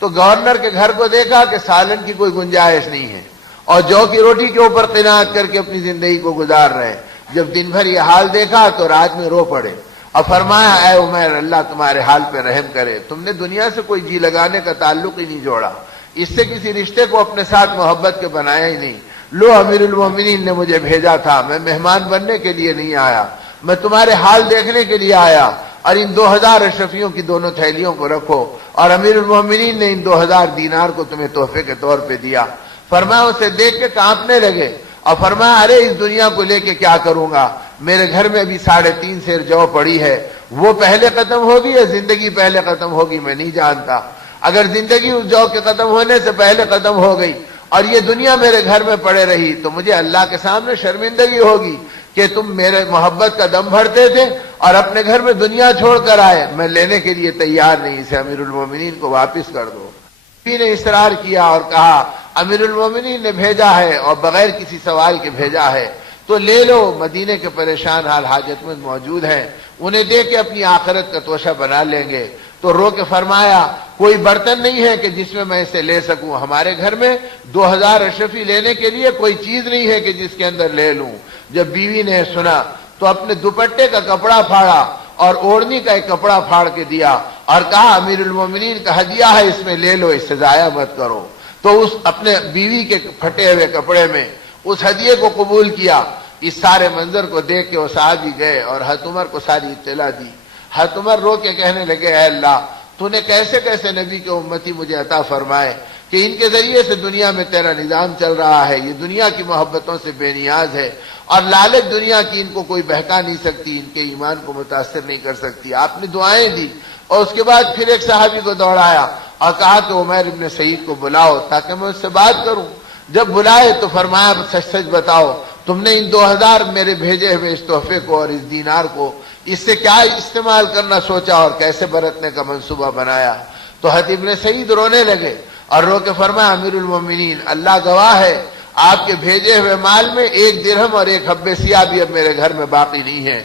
تو گورنر کے گھر کو دیکھا کہ سالن کی کوئی گنجائش نہیں ہے اور جو کی روٹی کے اوپر قناعت کر کے اپنی زندگی کو گزار رہے ہیں۔ جب دن بھر یہ حال دیکھا تو رات میں رو پڑے اور فرمایا اے عمیر، اللہ تمہارے حال پہ رحم کرے، تم نے دنیا سے کوئی جی لگانے کا تعلق ہی نہیں جوڑا، اس سے کسی رشتے کو اپنے ساتھ محبت کے بنایا ہی نہیں۔ لو امیر المومنین نے مجھے بھیجا تھا، میں مہمان بننے کے لیے نہیں آیا، میں تمہارے حال دیکھنے کے لیے آیا، اور ان 2000 اشرفیوں کی دونوں تھیلیوں کو رکھو، اور امیر المومنین نے ان 2000 دینار کو تمہیں تحفے کے طور پہ دیا۔ فرمایا اسے دیکھ کے کانپنے لگے اور فرمایا ارے اس دنیا کو لے کے کیا کروں گا، میرے گھر میں ابھی 3.5 سیر جو پڑی ہے، وہ پہلے ختم ہوگی یا زندگی پہلے ختم ہوگی میں نہیں جانتا، اگر زندگی اس جو کے ختم ہونے سے پہلے ختم ہو گئی اور یہ دنیا میرے گھر میں پڑے رہی تو مجھے اللہ کے سامنے شرمندگی ہوگی کہ تم میرے محبت کا دم بھرتے تھے اور اپنے گھر میں دنیا چھوڑ کر آئے، میں لینے کے لیے تیار نہیں، اسے امیر المومنین کو واپس کر دو۔ نے اصرار کیا اور کہا امیر المومنین نے بھیجا ہے اور بغیر کسی سوال کے بھیجا ہے تو لے لو، مدینے کے پریشان حال حاجت مند موجود ہیں، انہیں دے کے اپنی آخرت کا توشہ بنا لیں گے۔ تو رو کے فرمایا کوئی برتن نہیں ہے کہ جس میں اسے لے سکوں، ہمارے گھر میں 2000 اشرفی لینے کے لیے کوئی چیز نہیں ہے کہ جس کے اندر لے لوں۔ جب بیوی نے سنا تو اپنے دوپٹے کا کپڑا پھاڑا اور اوڑھنی کا ایک کپڑا پھاڑ کے دیا اور کہا امیر المومنین کا ہدیہ ہے، اس میں لے لو، اس سے ضائع مت کرو۔ تو اس اپنے بیوی کے پھٹے ہوئے کپڑے میں اس ہدیے کو قبول کیا۔ اس سارے منظر کو دیکھ کے وہ صحابی گئے اور حضرت عمر کو ساری اطلاع دی۔ حضرت عمر رو کے کہنے لگے اے اللہ، تو نے کیسے کیسے نبی کے امتی مجھے عطا فرمائے کہ ان کے ذریعے سے دنیا میں تیرا نظام چل رہا ہے، یہ دنیا کی محبتوں سے بے نیاز ہے اور لالچ دنیا کی ان کو کوئی بہکا نہیں سکتی، ان کے ایمان کو متاثر نہیں کر سکتی۔ آپ نے دعائیں دی اور اس کے بعد پھر ایک صحابی کو دوڑایا اور کہا کہ عمیر ابن سعید کو بلاؤ تاکہ میں اس سے بات کروں۔ جب بلائے تو فرمایا سچ سچ بتاؤ، تم نے ان 2000 میرے بھیجے ہوئے اس تحفے کو اور اس دینار کو اس سے کیا استعمال کرنا سوچا اور کیسے برتنے کا منصوبہ بنایا؟ تو حضرت ابن سعید رونے لگے اور رو کے فرمایا امیر المومنین اللہ گواہ ہے، آپ کے بھیجے ہوئے مال میں 1 درہم اور 1 حبہ سیاہ بھی اب میرے گھر میں باقی نہیں ہے۔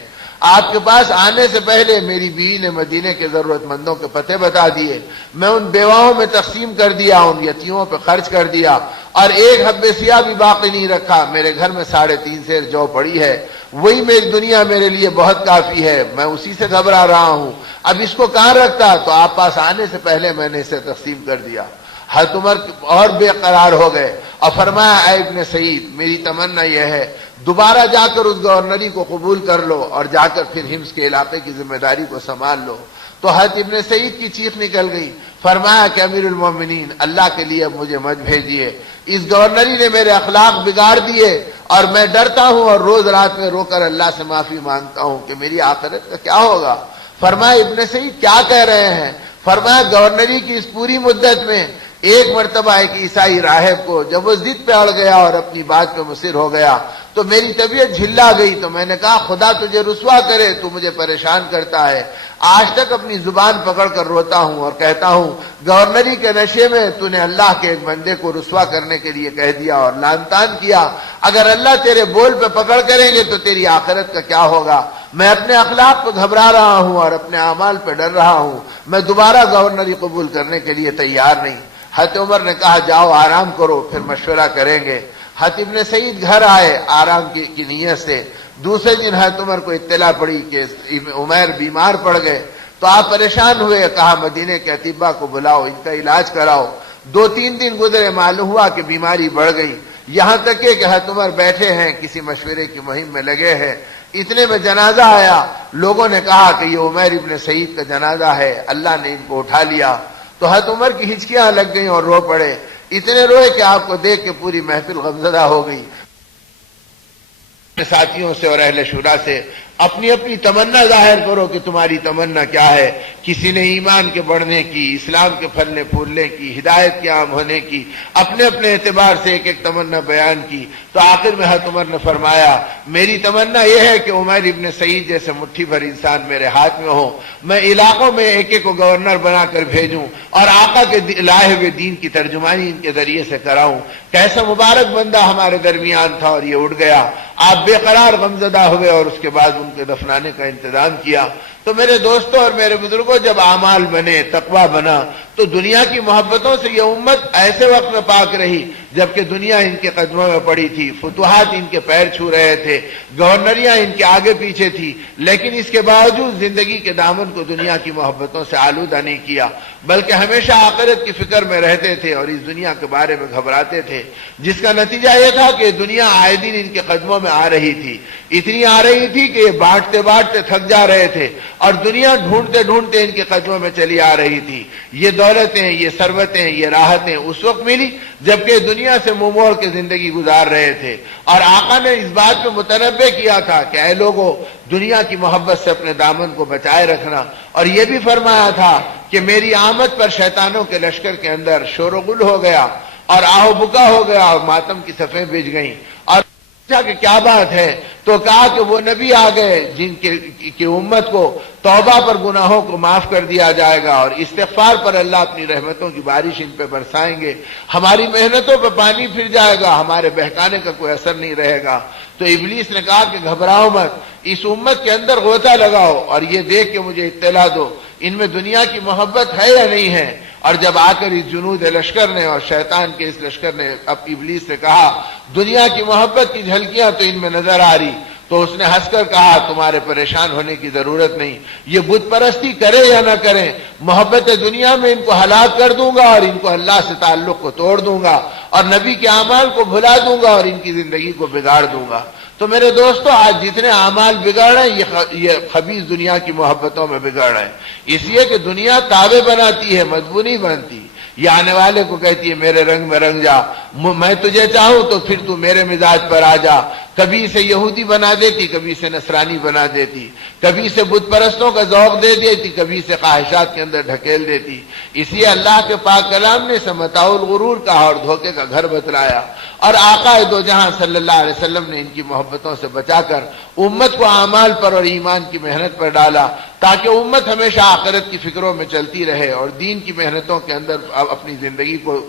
آپ کے پاس آنے سے پہلے میری بیوی نے مدینے کے ضرورت مندوں کے پتے بتا دیے، میں ان بیواؤں میں تقسیم کر دیا، ان یتیموں پہ خرچ کر دیا اور 1 حبہ سیاہ بھی باقی نہیں رکھا۔ میرے گھر میں 3.5 سیر جو پڑی ہے، وہی میری دنیا میرے لیے بہت کافی ہے، میں اسی سے گھبرا رہا ہوں، اب اس کو کہاں رکھتا تو آپ پاس آنے سے پہلے میں نے اسے تقسیم کر دیا۔ حضرت عمر اور بے قرار ہو گئے اور فرمایا اے ابن سعید، میری تمنا یہ ہے دوبارہ جا کر اس گورنری کو قبول کر لو اور جا کر پھر ہمس کے علاقے کی ذمہ داری کو سنبھال لو۔ تو حضرت ابن سعید کی چیخ نکل گئی، فرمایا کہ امیر المومنین اللہ کے لیے اب مجھے مت بھیجیے، اس گورنری نے میرے اخلاق بگاڑ دیے اور میں ڈرتا ہوں اور روز رات میں رو کر اللہ سے معافی مانگتا ہوں کہ میری آخرت کا کیا ہوگا۔ فرمایا ابن سعید کیا کہہ رہے ہیں؟ فرمایا گورنری کی اس پوری مدت میں ایک مرتبہ ایک عیسائی راہب کو جب وہ ضد پہ اڑ گیا اور اپنی بات پہ مصر ہو گیا تو میری طبیعت جھلا گئی، تو میں نے کہا خدا تجھے رسوا کرے، تو مجھے پریشان کرتا ہے۔ آج تک اپنی زبان پکڑ کر روتا ہوں اور کہتا ہوں گورنری کے نشے میں تو نے اللہ کے ایک بندے کو رسوا کرنے کے لیے کہہ دیا اور لعن طعن کیا، اگر اللہ تیرے بول پہ پکڑ کریں گے تو تیری آخرت کا کیا ہوگا؟ میں اپنے اخلاق پہ گھبرا رہا ہوں اور اپنے اعمال پہ ڈر رہا ہوں، میں دوبارہ گورنری قبول کرنے کے لیے تیار نہیں۔ حضرت عمر نے کہا جاؤ آرام کرو، پھر مشورہ کریں گے۔ حضرت ابن سعید گھر آئے آرام کی نیت سے۔ دوسرے دن حضرت عمر کو اطلاع پڑی کہ عمیر بیمار پڑ گئے تو آپ پریشان ہوئے، کہا مدینے کے اطباء کو بلاؤ، ان کا علاج کراؤ۔ 2-3 دن گزرے، معلوم ہوا کہ بیماری بڑھ گئی، یہاں تک کہ حضرت عمر بیٹھے ہیں کسی مشورے کی مہم میں لگے ہیں، اتنے میں جنازہ آیا۔ لوگوں نے کہا کہ یہ عمیر ابن سعید کا جنازہ ہے، اللہ نے ان کو اٹھا لیا۔ تو حضرت عمر کی ہچکیاں لگ گئیں اور رو پڑے، اتنے روئے کہ آپ کو دیکھ کے پوری محفل غمزدہ ہو گئی۔ ساتھیوں سے اور اہل شورا سے اپنی اپنی تمنا ظاہر کرو کہ تمہاری تمنا کیا ہے. کسی نے ایمان کے بڑھنے کی، اسلام کے پھلنے پھولنے کی، ہدایت کے عام ہونے کی، اپنے اپنے اعتبار سے ایک ایک تمنا بیان کی. تو آخر میں حضرت عمر نے فرمایا میری تمنا یہ ہے کہ عمیر ابن سعید جیسے مٹھی بھر انسان میرے ہاتھ میں ہو، میں علاقوں میں ایک ایک کو گورنر بنا کر بھیجوں اور آقا کے لائے ہوئے دین کی ترجمانی ان کے ذریعے سے کراؤں. کیسا مبارک بندہ ہمارے درمیان تھا اور یہ اٹھ گیا. آپ بے قرار غمزدہ ہوئے اور اس کے بعد ان کے دفنانے کا انتظام کیا. تو میرے دوستوں اور میرے بزرگوں، جب اعمال بنے، تقویٰ بنا، تو دنیا کی محبتوں سے یہ امت ایسے وقت میں پاک رہی جبکہ دنیا ان کے قدموں میں پڑی تھی، فتوحات ان کے پیر چھو رہے تھے، گورنریاں ان کے آگے پیچھے تھی، لیکن اس کے باوجود زندگی کے دامن کو دنیا کی محبتوں سے آلودہ نہیں کیا، بلکہ ہمیشہ آخرت کی فکر میں رہتے تھے اور اس دنیا کے بارے میں گھبراتے تھے، جس کا نتیجہ یہ تھا کہ دنیا آئے دن ان کے قدموں میں آ رہی تھی. اتنی آ رہی تھی کہ یہ بانٹتے بانٹتے تھک جا رہے تھے اور دنیا ڈھونڈتے ڈھونڈتے ان کے قدموں میں چلی آ رہی تھی. یہ دولتیں، یہ ثروتیں، یہ راحتیں اس وقت ملی جبکہ دنیا سے منہ موڑ کے زندگی گزار رہے تھے. اور آقا نے اس بات پہ متنبہ کیا تھا کہ اے لوگو، دنیا کی محبت سے اپنے دامن کو بچائے رکھنا، اور یہ بھی فرمایا تھا کہ میری آمد پر شیطانوں کے لشکر کے اندر شور و غل ہو گیا اور آہو بکا ہو گیا اور ماتم کی صفیں بچ گئیں. اور پوچھا کہ کیا بات ہے، تو کہا کہ وہ نبی آ گئے جن کی امت کو توبہ پر گناہوں کو معاف کر دیا جائے گا اور استغفار پر اللہ اپنی رحمتوں کی بارش ان پہ برسائیں گے، ہماری محنتوں پہ پانی پھر جائے گا، ہمارے بہکانے کا کوئی اثر نہیں رہے گا. تو ابلیس نے کہا کہ گھبراؤ مت، اس امت کے اندر غوطہ لگاؤ اور یہ دیکھ کے مجھے اطلاع دو ان میں دنیا کی محبت ہے یا نہیں ہے. اور جب آ کر اس جنود لشکر نے اور شیطان کے اس لشکر نے اب ابلیس سے کہا دنیا کی محبت کی جھلکیاں تو ان میں نظر آ رہی، تو اس نے ہنس کر کہا تمہارے پریشان ہونے کی ضرورت نہیں، یہ بت پرستی کرے یا نہ کریں، محبت دنیا میں ان کو ہلاک کر دوں گا اور ان کو اللہ سے تعلق کو توڑ دوں گا اور نبی کے اعمال کو بھلا دوں گا اور ان کی زندگی کو بگاڑ دوں گا. تو میرے دوستو، آج جتنے اعمال بگڑ رہے ہیں یہ خبیث دنیا کی محبتوں میں بگڑ رہے ہیں، اس لیے کہ دنیا تابع بناتی ہے، مضبوط نہیں بنتی. یہ آنے والے کو کہتی ہے میرے رنگ میں رنگ جا، میں تجھے چاہوں تو پھر تو میرے مزاج پر آ جا. کبھی اسے یہودی بنا دیتی، کبھی اسے نصرانی بنا دیتی، کبھی اسے بت پرستوں کا ذوق دے دیتی، کبھی اسے خواہشات کے اندر ڈھکیل دیتی. اس لیے اللہ کے پاک کلام نے اسے متاع الغرور کہا اور دھوکے کا گھر بتلایا. اور آقا دو جہاں صلی اللہ علیہ وسلم نے ان کی محبتوں سے بچا کر امت کو اعمال پر اور ایمان کی محنت پر ڈالا تاکہ امت ہمیشہ آخرت کی فکروں میں چلتی رہے اور دین کی محنتوں کے اندر اپنی زندگی کو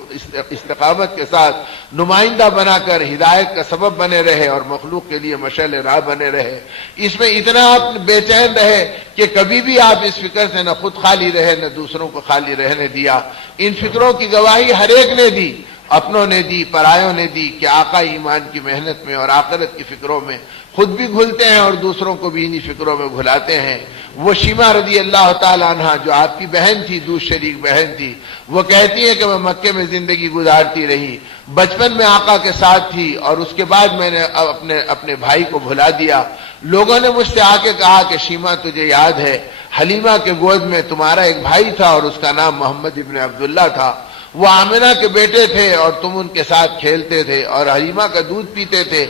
استقامت کے ساتھ نمائندہ بنا کر ہدایت کا سبب بنے رہے اور مخلوق کے لیے مشعل راہ بنے رہے. اس میں اتنا آپ بے چین رہے کہ کبھی بھی آپ اس فکر سے نہ خود خالی رہے نہ دوسروں کو خالی رہنے دیا. ان فکروں کی گواہی ہر ایک نے دی، اپنوں نے دی، پرایوں نے دی کہ آقا ایمان کی محنت میں اور آخرت کی فکروں میں خود بھی گھلتے ہیں اور دوسروں کو بھی انہی فکروں میں گھلاتے ہیں. وہ شیما رضی اللہ تعالیٰ عنہ جو آپ کی بہن تھی، دوسری شریک بہن تھی، وہ کہتی ہے کہ میں مکے میں زندگی گزارتی رہی، بچپن میں آقا کے ساتھ تھی اور اس کے بعد میں نے اپنے بھائی کو بھلا دیا. لوگوں نے مجھ سے آ کے کہا کہ شیما تجھے یاد ہے حلیمہ کے گود میں تمہارا ایک بھائی تھا اور اس کا نام محمد ابن عبداللہ تھا، وہ آمنہ کے بیٹے تھے اور تم ان کے ساتھ کھیلتے تھے اور حلیمہ کا دودھ پیتے تھے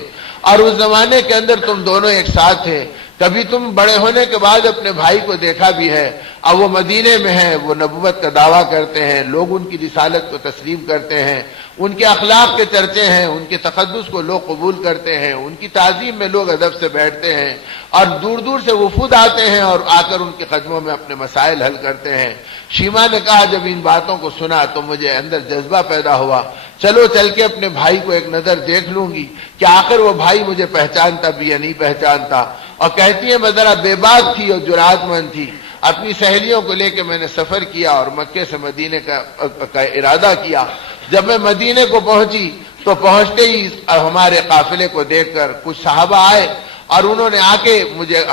اور اس زمانے کے اندر تم دونوں ایک ساتھ تھے. کبھی تم بڑے ہونے کے بعد اپنے بھائی کو دیکھا بھی ہے، اب وہ مدینے میں ہیں، وہ نبوت کا دعویٰ کرتے ہیں، لوگ ان کی رسالت کو تسلیم کرتے ہیں، ان کے اخلاق کے چرچے ہیں، ان کے تقدس کو لوگ قبول کرتے ہیں، ان کی تعظیم میں لوگ ادب سے بیٹھتے ہیں اور دور دور سے وفود آتے ہیں اور آ کر ان کے قدموں میں اپنے مسائل حل کرتے ہیں. شیما نے کہا جب ان باتوں کو سنا تو مجھے اندر جذبہ پیدا ہوا، چلو چل کے اپنے بھائی کو ایک نظر دیکھ لوں گی کہ آخر وہ بھائی مجھے پہچانتا بھی یا نہیں پہچانتا. اور کہتی ہے میں ذرا بے باک تھی اور جرأت مند تھی، اپنی سہیلیوں کو لے کے میں نے سفر کیا اور مکے سے مدینے کا ارادہ کیا. جب میں مدینے کو پہنچی تو پہنچتے ہی ہمارے قافلے کو دیکھ کر کچھ صحابہ آئے اور انہوں نے آ کے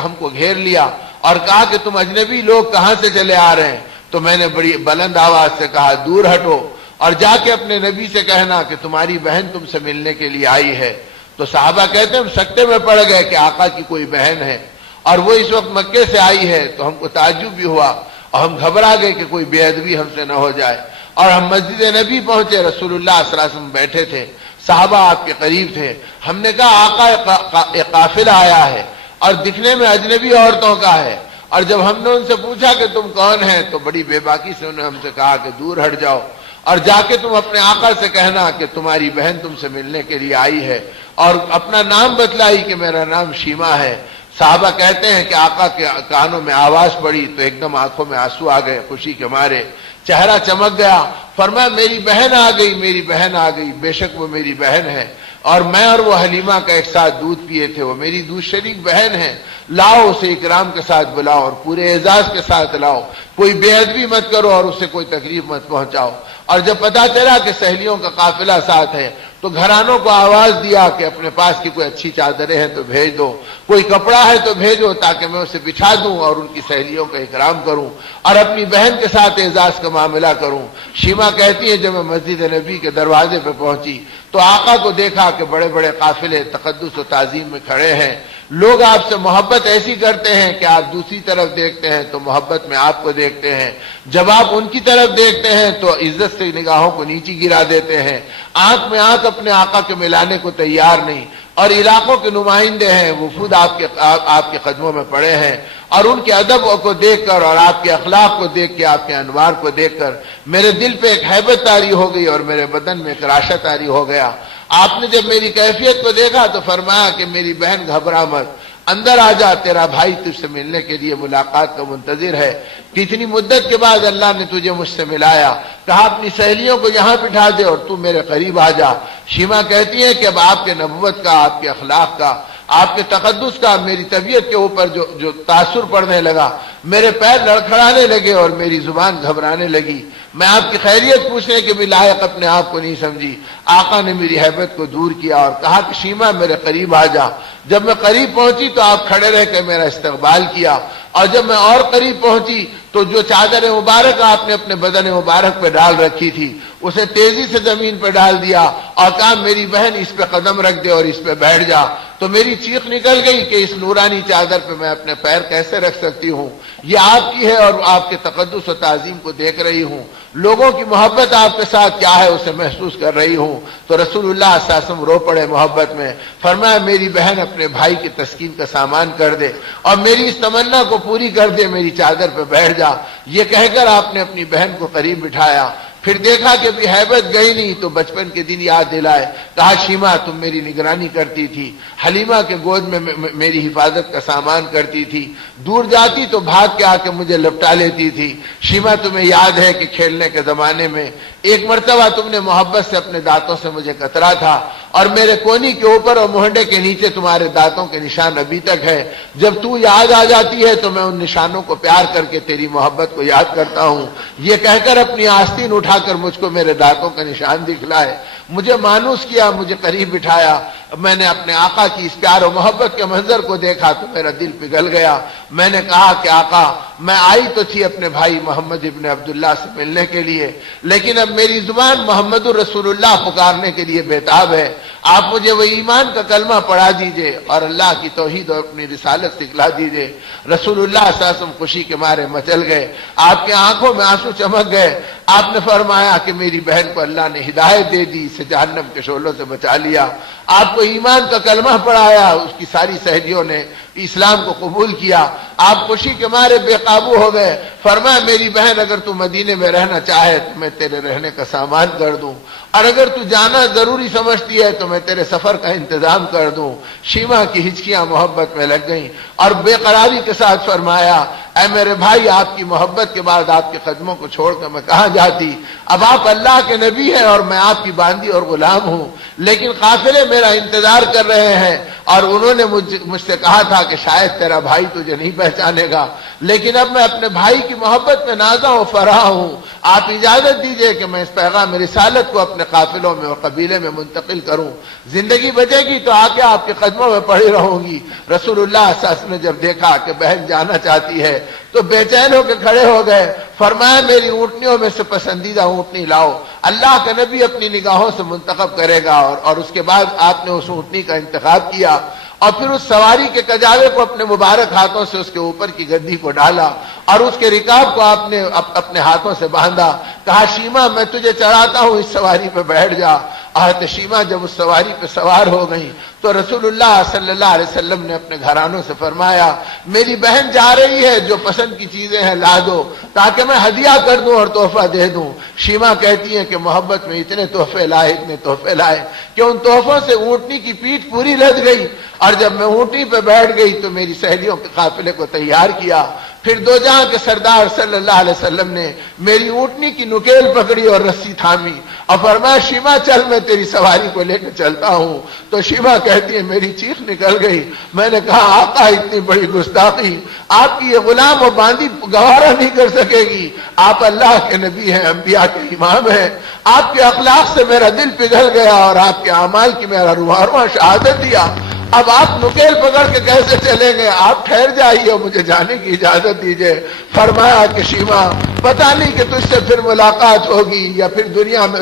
ہم کو گھیر لیا اور کہا کہ تم اجنبی لوگ کہاں سے چلے آ رہے ہیں. تو میں نے بڑی بلند آواز سے کہا دور ہٹو اور جا کے اپنے نبی سے کہنا کہ تمہاری بہن تم سے ملنے کے لیے آئی ہے. تو صحابہ کہتے ہیں ہم سکتے میں پڑ گئے کہ آقا کی کوئی بہن ہے اور وہ اس وقت مکے سے آئی ہے. تو ہم کو تعجب بھی ہوا اور ہم گھبرا گئے کہ کوئی بے ادبی ہم سے نہ ہو جائے اور ہم مسجد نبی پہنچے. رسول اللہ صلی اللہ علیہ وسلم بیٹھے تھے، صحابہ آپ کے قریب تھے. ہم نے کہا آقا ایک قافلہ آیا ہے اور دکھنے میں اجنبی عورتوں کا ہے. اور جب ہم نے ان سے پوچھا کہ تم کون ہیں تو بڑی بے باکی سے انہوں نے ہم سے کہا کہ دور ہٹ جاؤ اور جا کے تم اپنے آقا سے کہنا کہ تمہاری بہن تم سے ملنے کے لیے آئی ہے. اور اپنا نام بتلائی کہ میرا نام شیما ہے. صحابہ کہتے ہیں کہ آقا کے کانوں میں آواز پڑی تو ایک دم آنکھوں میں آنسو آ گئے خوشی کے مارے, چہرہ چمک گیا. فرمایا میری بہن آ گئی, میری بہن آ گئی, بے شک وہ میری بہن ہے اور میں اور وہ حلیمہ کا ایک ساتھ دودھ پیے تھے, وہ میری دودھ شریک بہن ہے. لاؤ اسے اکرام کے ساتھ بلاؤ اور پورے اعزاز کے ساتھ لاؤ, کوئی بے ادبی مت کرو اور اسے کوئی تکلیف مت پہنچاؤ. اور جب پتا چلا کہ سہیلیوں کا قافلہ ساتھ ہے تو گھرانوں کو آواز دیا کہ اپنے پاس کی کوئی اچھی چادریں ہیں تو بھیج دو, کوئی کپڑا ہے تو بھیجو تاکہ میں اسے بچھا دوں اور ان کی سہیلیوں کا اکرام کروں اور اپنی بہن کے ساتھ اعزاز کا معاملہ کروں. شیما کہتی ہے جب میں مسجد نبی کے دروازے پہ پہنچی تو آقا کو دیکھا کہ بڑے بڑے قافلے تقدس و تعظیم میں کھڑے ہیں. لوگ آپ سے محبت ایسی کرتے ہیں کہ آپ دوسری طرف دیکھتے ہیں تو محبت میں آپ کو دیکھتے ہیں, جب آپ ان کی طرف دیکھتے ہیں تو عزت سے نگاہوں کو نیچے گرا دیتے ہیں, آنکھ میں آنکھ اپنے آقا کے ملانے کو تیار نہیں. اور علاقوں کے نمائندے ہیں, وفود آپ کے قدموں میں پڑے ہیں اور ان کے ادب کو دیکھ کر اور آپ کے اخلاق کو دیکھ کے, آپ کے انوار کو دیکھ کر میرے دل پہ ایک ہیبت طاری ہو گئی اور میرے بدن میں ایک راشا طاری ہو گیا. آپ نے جب میری کیفیت کو دیکھا تو فرمایا کہ میری بہن گھبرا مت, اندر آ جا, تیرا بھائی تجھ سے ملنے کے لیے ملاقات کا منتظر ہے. کتنی مدت کے بعد اللہ نے تجھے مجھ سے ملایا. کہا اپنی سہیلیوں کو یہاں بٹھا دے اور تو میرے قریب آ جا. شیما کہتی ہے کہ اب آپ کے نبوت کا, آپ کے اخلاق کا, آپ کے تقدس کا میری طبیعت کے اوپر جو تاثر پڑنے لگا, میرے پیر لڑکھڑانے لگے اور میری زبان گھبرانے لگی. میں آپ کی خیریت پوچھنے کے بھی لائق اپنے آپ کو نہیں سمجھی. آقا نے میری حیبت کو دور کیا اور کہا کہ شیما میرے قریب آ جا. جب میں قریب پہنچی تو آپ کھڑے رہ کے میرا استقبال کیا اور جب میں اور قریب پہنچی تو جو چادر مبارک آپ نے اپنے بدن مبارک پہ ڈال رکھی تھی اسے تیزی سے زمین پہ ڈال دیا اور کہا میری بہن اس پہ قدم رکھ دے اور اس پہ بیٹھ جا. تو میری چیخ نکل گئی کہ اس نورانی چادر پہ میں اپنے پیر کیسے رکھ سکتی ہوں, یہ آپ کی ہے اور آپ کے تقدس و تعظیم کو دیکھ رہی ہوں, لوگوں کی محبت آپ کے ساتھ کیا ہے اسے محسوس کر رہی ہوں. تو رسول اللہ صلی اللہ علیہ وسلم رو پڑے محبت میں. فرمایا میری بہن اپنے بھائی کی تسکین کا سامان کر دے اور میری اس تمنا کو پوری کر دے, میری چادر پہ بیٹھ جا. یہ کہہ کر آپ نے اپنی بہن کو قریب بٹھایا. پھر دیکھا کہ بھی حیبت گئی نہیں تو بچپن کے دن یاد دلائے. کہا شیما تم میری نگرانی کرتی تھی, حلیمہ کے گود میں میری حفاظت کا سامان کرتی تھی, دور جاتی تو بھاگ کے آ کے مجھے لپٹا لیتی تھی. شیما تمہیں یاد ہے کہ کھیلنے کے زمانے میں ایک مرتبہ تم نے محبت سے اپنے دانتوں سے مجھے کترا تھا اور میرے کونی کے اوپر اور مہنڈے کے نیچے تمہارے دانتوں کے نشان ابھی تک ہے. جب تو یاد آ جاتی ہے تو میں ان نشانوں کو پیار کر کے تیری محبت کو یاد کرتا ہوں. یہ کہہ کر اپنی آستین اٹھا کر مجھ کو میرے دانتوں کا نشان دکھلائے, مجھے مانوس کیا, مجھے قریب بٹھایا. میں نے اپنے آقا کی اس پیار و محبت کے منظر کو دیکھا تو میرا دل پگھل گیا. میں نے کہا کہ آقا میں آئی تو تھی اپنے بھائی محمد ابن عبداللہ سے ملنے کے لیے, لیکن اب میری زبان محمد الرسول اللہ پکارنے کے لیے بےتاب ہے. آپ مجھے وہ ایمان کا کلمہ پڑھا دیجئے اور اللہ کی توحید اور اپنی رسالت سکھلا دیجئے. رسول اللہ صلی اللہ علیہ وسلم خوشی کے مارے مچل گئے, آپ کے آنکھوں میں آنسو چمک گئے. آپ نے فرمایا کہ میری بہن کو اللہ نے ہدایت دے دی, اسے جہنم کے شعلوں سے بچا لیا. آپ کو ایمان کا کلمہ پڑھایا, اس کی ساری سہیلیوں نے اسلام کو قبول کیا. آپ خوشی کے مارے بے قابو ہو گئے. فرمایا میری بہن اگر تو مدینے میں رہنا چاہے تو میں تیرے رہنے کا سامان کر دوں, اور اگر تو جانا ضروری سمجھتی ہے تو میں تیرے سفر کا انتظام کر دوں. شیما کی ہچکیاں محبت میں لگ گئیں اور بے قراری کے ساتھ فرمایا اے میرے بھائی, آپ کی محبت کے بعد آپ کے قدموں کو چھوڑ کر میں کہاں جاتی. اب آپ اللہ کے نبی ہیں اور میں آپ کی باندی اور غلام ہوں, لیکن قافلے میرا انتظار کر رہے ہیں اور انہوں نے مجھ سے کہا تھا کہ شاید تیرا بھائی تجھے نہیں پہچانے گا, لیکن اب میں اپنے بھائی کی محبت میں نازا و فرح ہوں. آپ اجازت دیجئے کہ میں اس پیغام رسالت کو اپنے قافلوں میں اور قبیلے میں منتقل کروں. زندگی بچے گی تو آ کے آپ کے قدموں میں پڑی رہوں گی. رسول اللہ صلی اللہ علیہ وسلم نے جب دیکھا کہ بہن جانا چاہتی ہے تو بے چین ہو کے کھڑے ہو گئے. فرمایا میری اونٹنیوں میں سے پسندیدہ اونٹنی لاؤ, اللہ کا نبی اپنی نگاہوں سے منتخب کرے گا. اور اس کے بعد آپ نے اس اونٹنی کا انتخاب کیا اور پھر اس سواری کے کجاوے کو اپنے مبارک ہاتھوں سے اس کے اوپر کی گدی کو ڈالا اور اس کے رکاب کو آپ نے اپنے ہاتھوں سے باندھا. کہا شیما میں تجھے چڑھاتا ہوں, اس سواری پہ بیٹھ جا. حضرت شیما جب اس سواری پہ سوار ہو گئی تو رسول اللہ صلی اللہ علیہ وسلم نے اپنے گھرانوں سے فرمایا میری بہن جا رہی ہے، جو پسند کی چیزیں ہیں لا دو تاکہ میں ہدیہ کر دوں اور تحفہ دے دوں۔ شیما کہتی ہیں کہ محبت میں اتنے تحفے لائے کہ ان تحفوں سے اونٹنی کی پیٹھ پوری لد گئی، اور جب میں اونٹنی پہ بیٹھ گئی تو میری سہیلیوں کے قافلے کو تیار کیا۔ پھر دو جہاں کے سردار صلی اللہ علیہ وسلم نے میری اونٹنی کی نکیل پکڑی اور رسی تھامی اور فرمایا شیما چل میں تیری سواری کو لے کے چلتا ہوں۔ تو شیما کہتی ہے میری چیخ نکل گئی، میں نے کہا آقا اتنی بڑی گستاخی آپ کی یہ غلام و باندی گوارا نہیں کر سکے گی، آپ اللہ کے نبی ہیں، انبیاء کے امام ہیں، آپ کے اخلاق سے میرا دل پگھل گیا اور آپ کے اعمال کی میرا روح شہادت دیا، اب آپ نکیل پکڑ کے کیسے چلیں گے؟ آپ ٹھہر جائیے اور مجھے جانے کی اجازت دیجئے۔ فرمایا کہ شیما پتہ نہیں کہ تجھ سے پھر ملاقات ہوگی یا پھر دنیا میں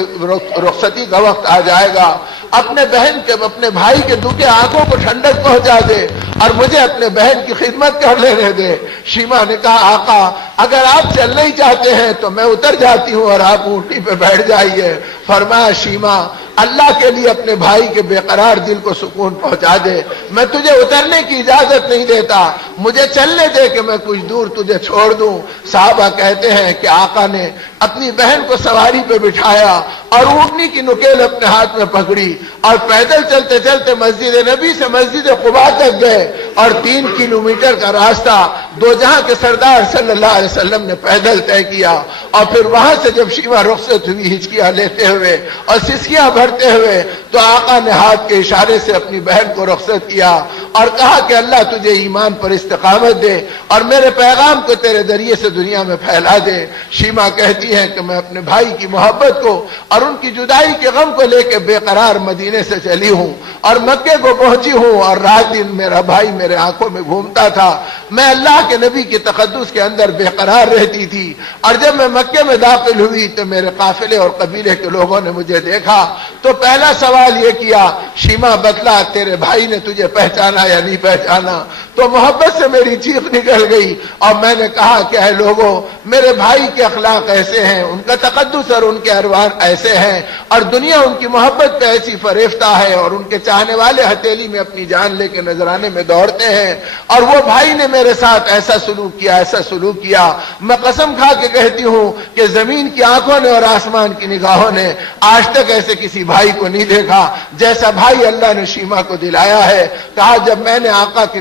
رخصتی کا وقت آ جائے گا، اپنے بھائی کے دکھے آنکھوں کو ٹھنڈک پہنچا دے اور مجھے اپنے بہن کی خدمت کر لینے دے۔ شیما نے کہا آقا اگر آپ چلنا ہی چاہتے ہیں تو میں اتر جاتی ہوں اور آپ اونٹنی پہ بیٹھ جائیے۔ فرمایا شیما اللہ کے لیے اپنے بھائی کے بے قرار دل کو سکون پہنچا دے، میں تجھے اترنے کی اجازت نہیں دیتا، مجھے چلنے دے کہ میں کچھ دور تجھے چھوڑ دوں۔ صحابہ کہتے ہیں کہ آقا نے اپنی بہن کو سواری پہ بٹھایا اور اونٹنی کی نکیل اپنے ہاتھ میں پکڑی اور پیدل چلتے چلتے مسجد نبی سے مسجد قباء تک گئے، اور 3 کلومیٹر کا راستہ دو جہاں کے سردار صلی اللہ علیہ وسلم نے پیدل طے کیا، اور پھر وہاں سے جب شیما رخصت ہوئی ہچکیاں لیتے ہوئے اور سسکیاں بھرتے ہوئے تو آقا نے ہاتھ کے اشارے سے اپنی بہن کو رخصت کیا اور کہا کہ اللہ تجھے ایمان پر استقامت دے اور میرے پیغام کو تیرے ذریعے سے دنیا میں پھیلا دے۔ شیما کہتی ہے کہ میں اپنے بھائی کی محبت کو اور ان کی جدائی کے غم کو لے کے بے قرار مدینے سے چلی ہوں اور مکے کو پہنچی ہوں، اور رات دن میرا بھائی میرے آنکھوں میں گھومتا تھا، میں اللہ کے نبی کی تقدس کے اندر بے قرار رہتی تھی، اور جب میں مکے میں داخل ہوئی تو میرے قافلے اور قبیلے کے لوگوں نے مجھے دیکھا تو پہلا سوال یہ کیا شیما بتلا تیرے بھائی نے تجھے پہچانا یا نہیں پہچانا؟ تو محبت سے میری چیخ نکل گئی اور میں نے کہا کہ اے لوگوں میرے بھائی کے اخلاق ایسے ہیں، ان کا تقدس اور ان کے اروان ایسے ہیں، اور دنیا ان کی محبت پہ ایسی فریفتہ ہے، اور ان کے چاہنے والے ہتھیلی میں اپنی جان لے کے نذرانے میں دوڑتے ہیں، اور وہ بھائی نے میرے ساتھ ایسا سلوک کیا، میں قسم کھا کے کہتی ہوں کہ زمین کی آنکھوں نے اور آسمان کی نگاہوں نے آج تک ایسے کسی بھائی کو نہیں دیکھا جیسا بھائی اللہ نے شیما کو دلایا ہے۔ کہا جب میں نے آقا کے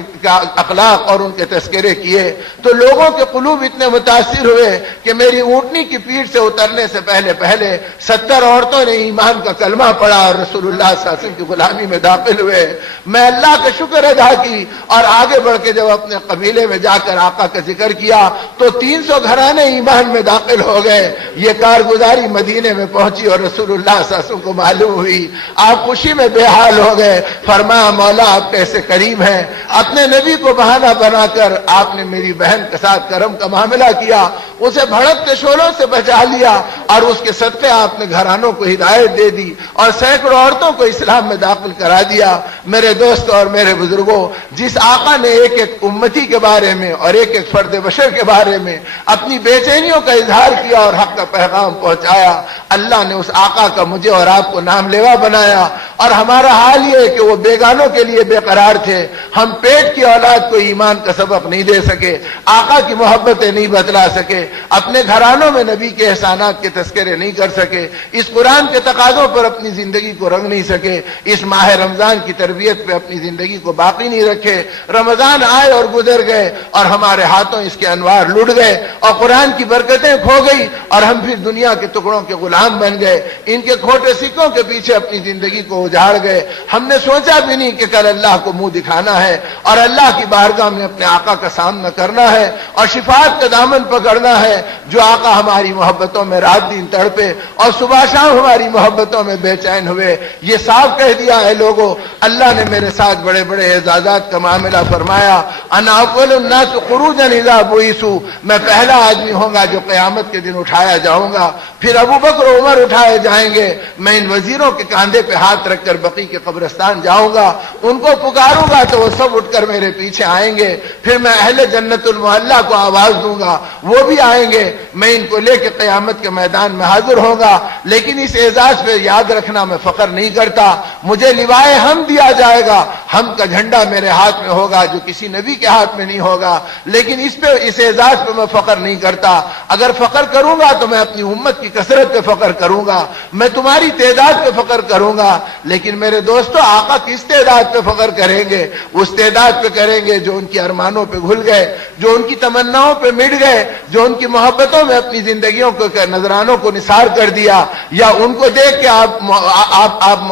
اخلاق اور ان کے تذکرے کیے تو لوگوں کے قلوب اتنے متاثر ہوئے کہ میری اونٹنی کی پیٹھ سے اترنے سے پہلے 70 عورتوں نے ایمان کا کلمہ پڑھا اور رسول اللہ صلی اللہ علیہ وسلم کی غلامی میں داخل ہوئے۔ میں اللہ کا شکر ادا کی اور آگے بڑھ کے جب اپنے قبیلے میں جا کر آقا کا ذکر کیا تو 300 گھرانے ایمان میں داخل ہو گئے۔ یہ کارگزاری مدینے میں پہنچی اور رسول اللہ صلی اللہ علیہ وسلم کو معلوم ہوئی، آپ خوشی میں بے حال ہو گئے۔ فرمایا مولا آپ کیسے کریم ہیں، اپنے نبی کو بہانہ بنا کر آپ نے میری بہن کے ساتھ کرم کا معاملہ کیا، اسے بھڑکتے شعلوں سے بچا لیا، اور اس کے صدقے آپ نے گھرانوں کو ہدایت دے دی اور سینکڑوں عورتوں کو اسلام میں داخل کرا دیا۔ میرے دوست اور میرے بزرگوں، جس آقا نے ایک ایک امتی کے بارے میں اور ایک ایک فرد بشر کے بارے میں اپنی بے چینیوں کا اظہار کیا اور حق کا پیغام پہنچایا، اللہ نے اس آقا کا مجھے اور آپ کو نام لیوا بنایا۔ اور ہمارا حال یہ ہے کہ وہ بیگانوں کے لیے بے قرار تھے، ہم پیٹ کی اولاد کو ایمان کا سبق نہیں دے سکے، آقا کی محبتیں نہیں بتلا سکے، اپنے گھرانوں میں نبی کے احسانات کے تذکرے نہیں کر سکے، اس قرآن کے تقاضوں پر اپنی زندگی کو رنگ نہیں سکے، اس ماہ رمضان کی تربیت پہ اپنی زندگی کو باقی نہیں رکھے۔ رمضان آئے اور گزر گئے اور ہمارے ہاتھوں اس کے انوار لٹ گئے اور قرآن کی برکتیں کھو گئی اور ہم پھر دنیا کے ٹکڑوں کے غلام بن گئے، ان کے کھوٹے سکوں کے پیچھے اپنی زندگی کو اجاڑ گئے۔ ہم نے سوچا بھی نہیں کہ کل اللہ کو منہ دکھانا ہے اور اللہ کی بارگاہ میں اپنے آقا کا سامنا کرنا ہے اور شفاعت کا دامن پکڑنا ہے۔ جو آقا ہماری محبتوں میں رات دن تڑپے اور صبح شام ہماری محبتوں میں بے چین ہوئے، یہ صاف کہہ دیا ہے لوگوں، اللہ نے میرے ساتھ بڑے بڑے اعزازات کا معاملہ فرمایا، انا اول الناس خروجا اذا بعثوا، میں پہلا آدمی ہوں گا جو قیامت کے دن اٹھایا جاؤں گا، پھر ابو بکر و عمر اٹھائے جائیں گے، میں ان وزیروں کے کاندھے پہ ہاتھ رکھ ہٹ کر بقی کے قبرستان جاؤں گا، ان کو پکاروں گا تو وہ سب اٹھ کر میرے پیچھے آئیں گے، پھر میں اہل جنت المحلہ کو آواز دوں گا، وہ بھی آئیں گے، میں ان کو لے کے قیامت کے میدان میں حاضر ہوں گا۔ لیکن اس اعزاز پہ یاد رکھنا میں فخر نہیں کرتا، مجھے لوائے ہم دیا جائے گا، ہم کا جھنڈا میرے ہاتھ میں ہوگا جو کسی نبی کے ہاتھ میں نہیں ہوگا، لیکن اس اعزاز پہ میں فخر نہیں کرتا۔ اگر فخر کروں گا تو میں اپنی امت کی کثرت پہ فخر کروں گا، میں تمہاری تعداد پہ فخر کروں گا، لیکن میرے دوستو آقا کس تعداد پہ فخر کریں گے؟ اس تعداد پہ کریں گے جو ان کی ارمانوں پہ گھل گئے، جو ان کی تمناؤں پہ مٹ گئے، جو ان کی محبتوں میں اپنی زندگیوں کو نذرانوں کو نثار کر دیا، یا ان کو دیکھ کے آپ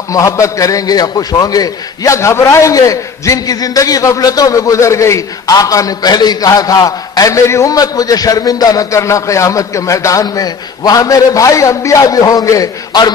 محبت کریں گے یا خوش ہوں گے یا گھبرائیں گے، جن کی زندگی غفلتوں میں گزر گئی۔ آقا نے پہلے ہی کہا تھا، اے میری امت مجھے شرمندہ نہ کرنا قیامت کے میدان میں، وہاں میرے بھائی انبیاء بھی ہوں گے اور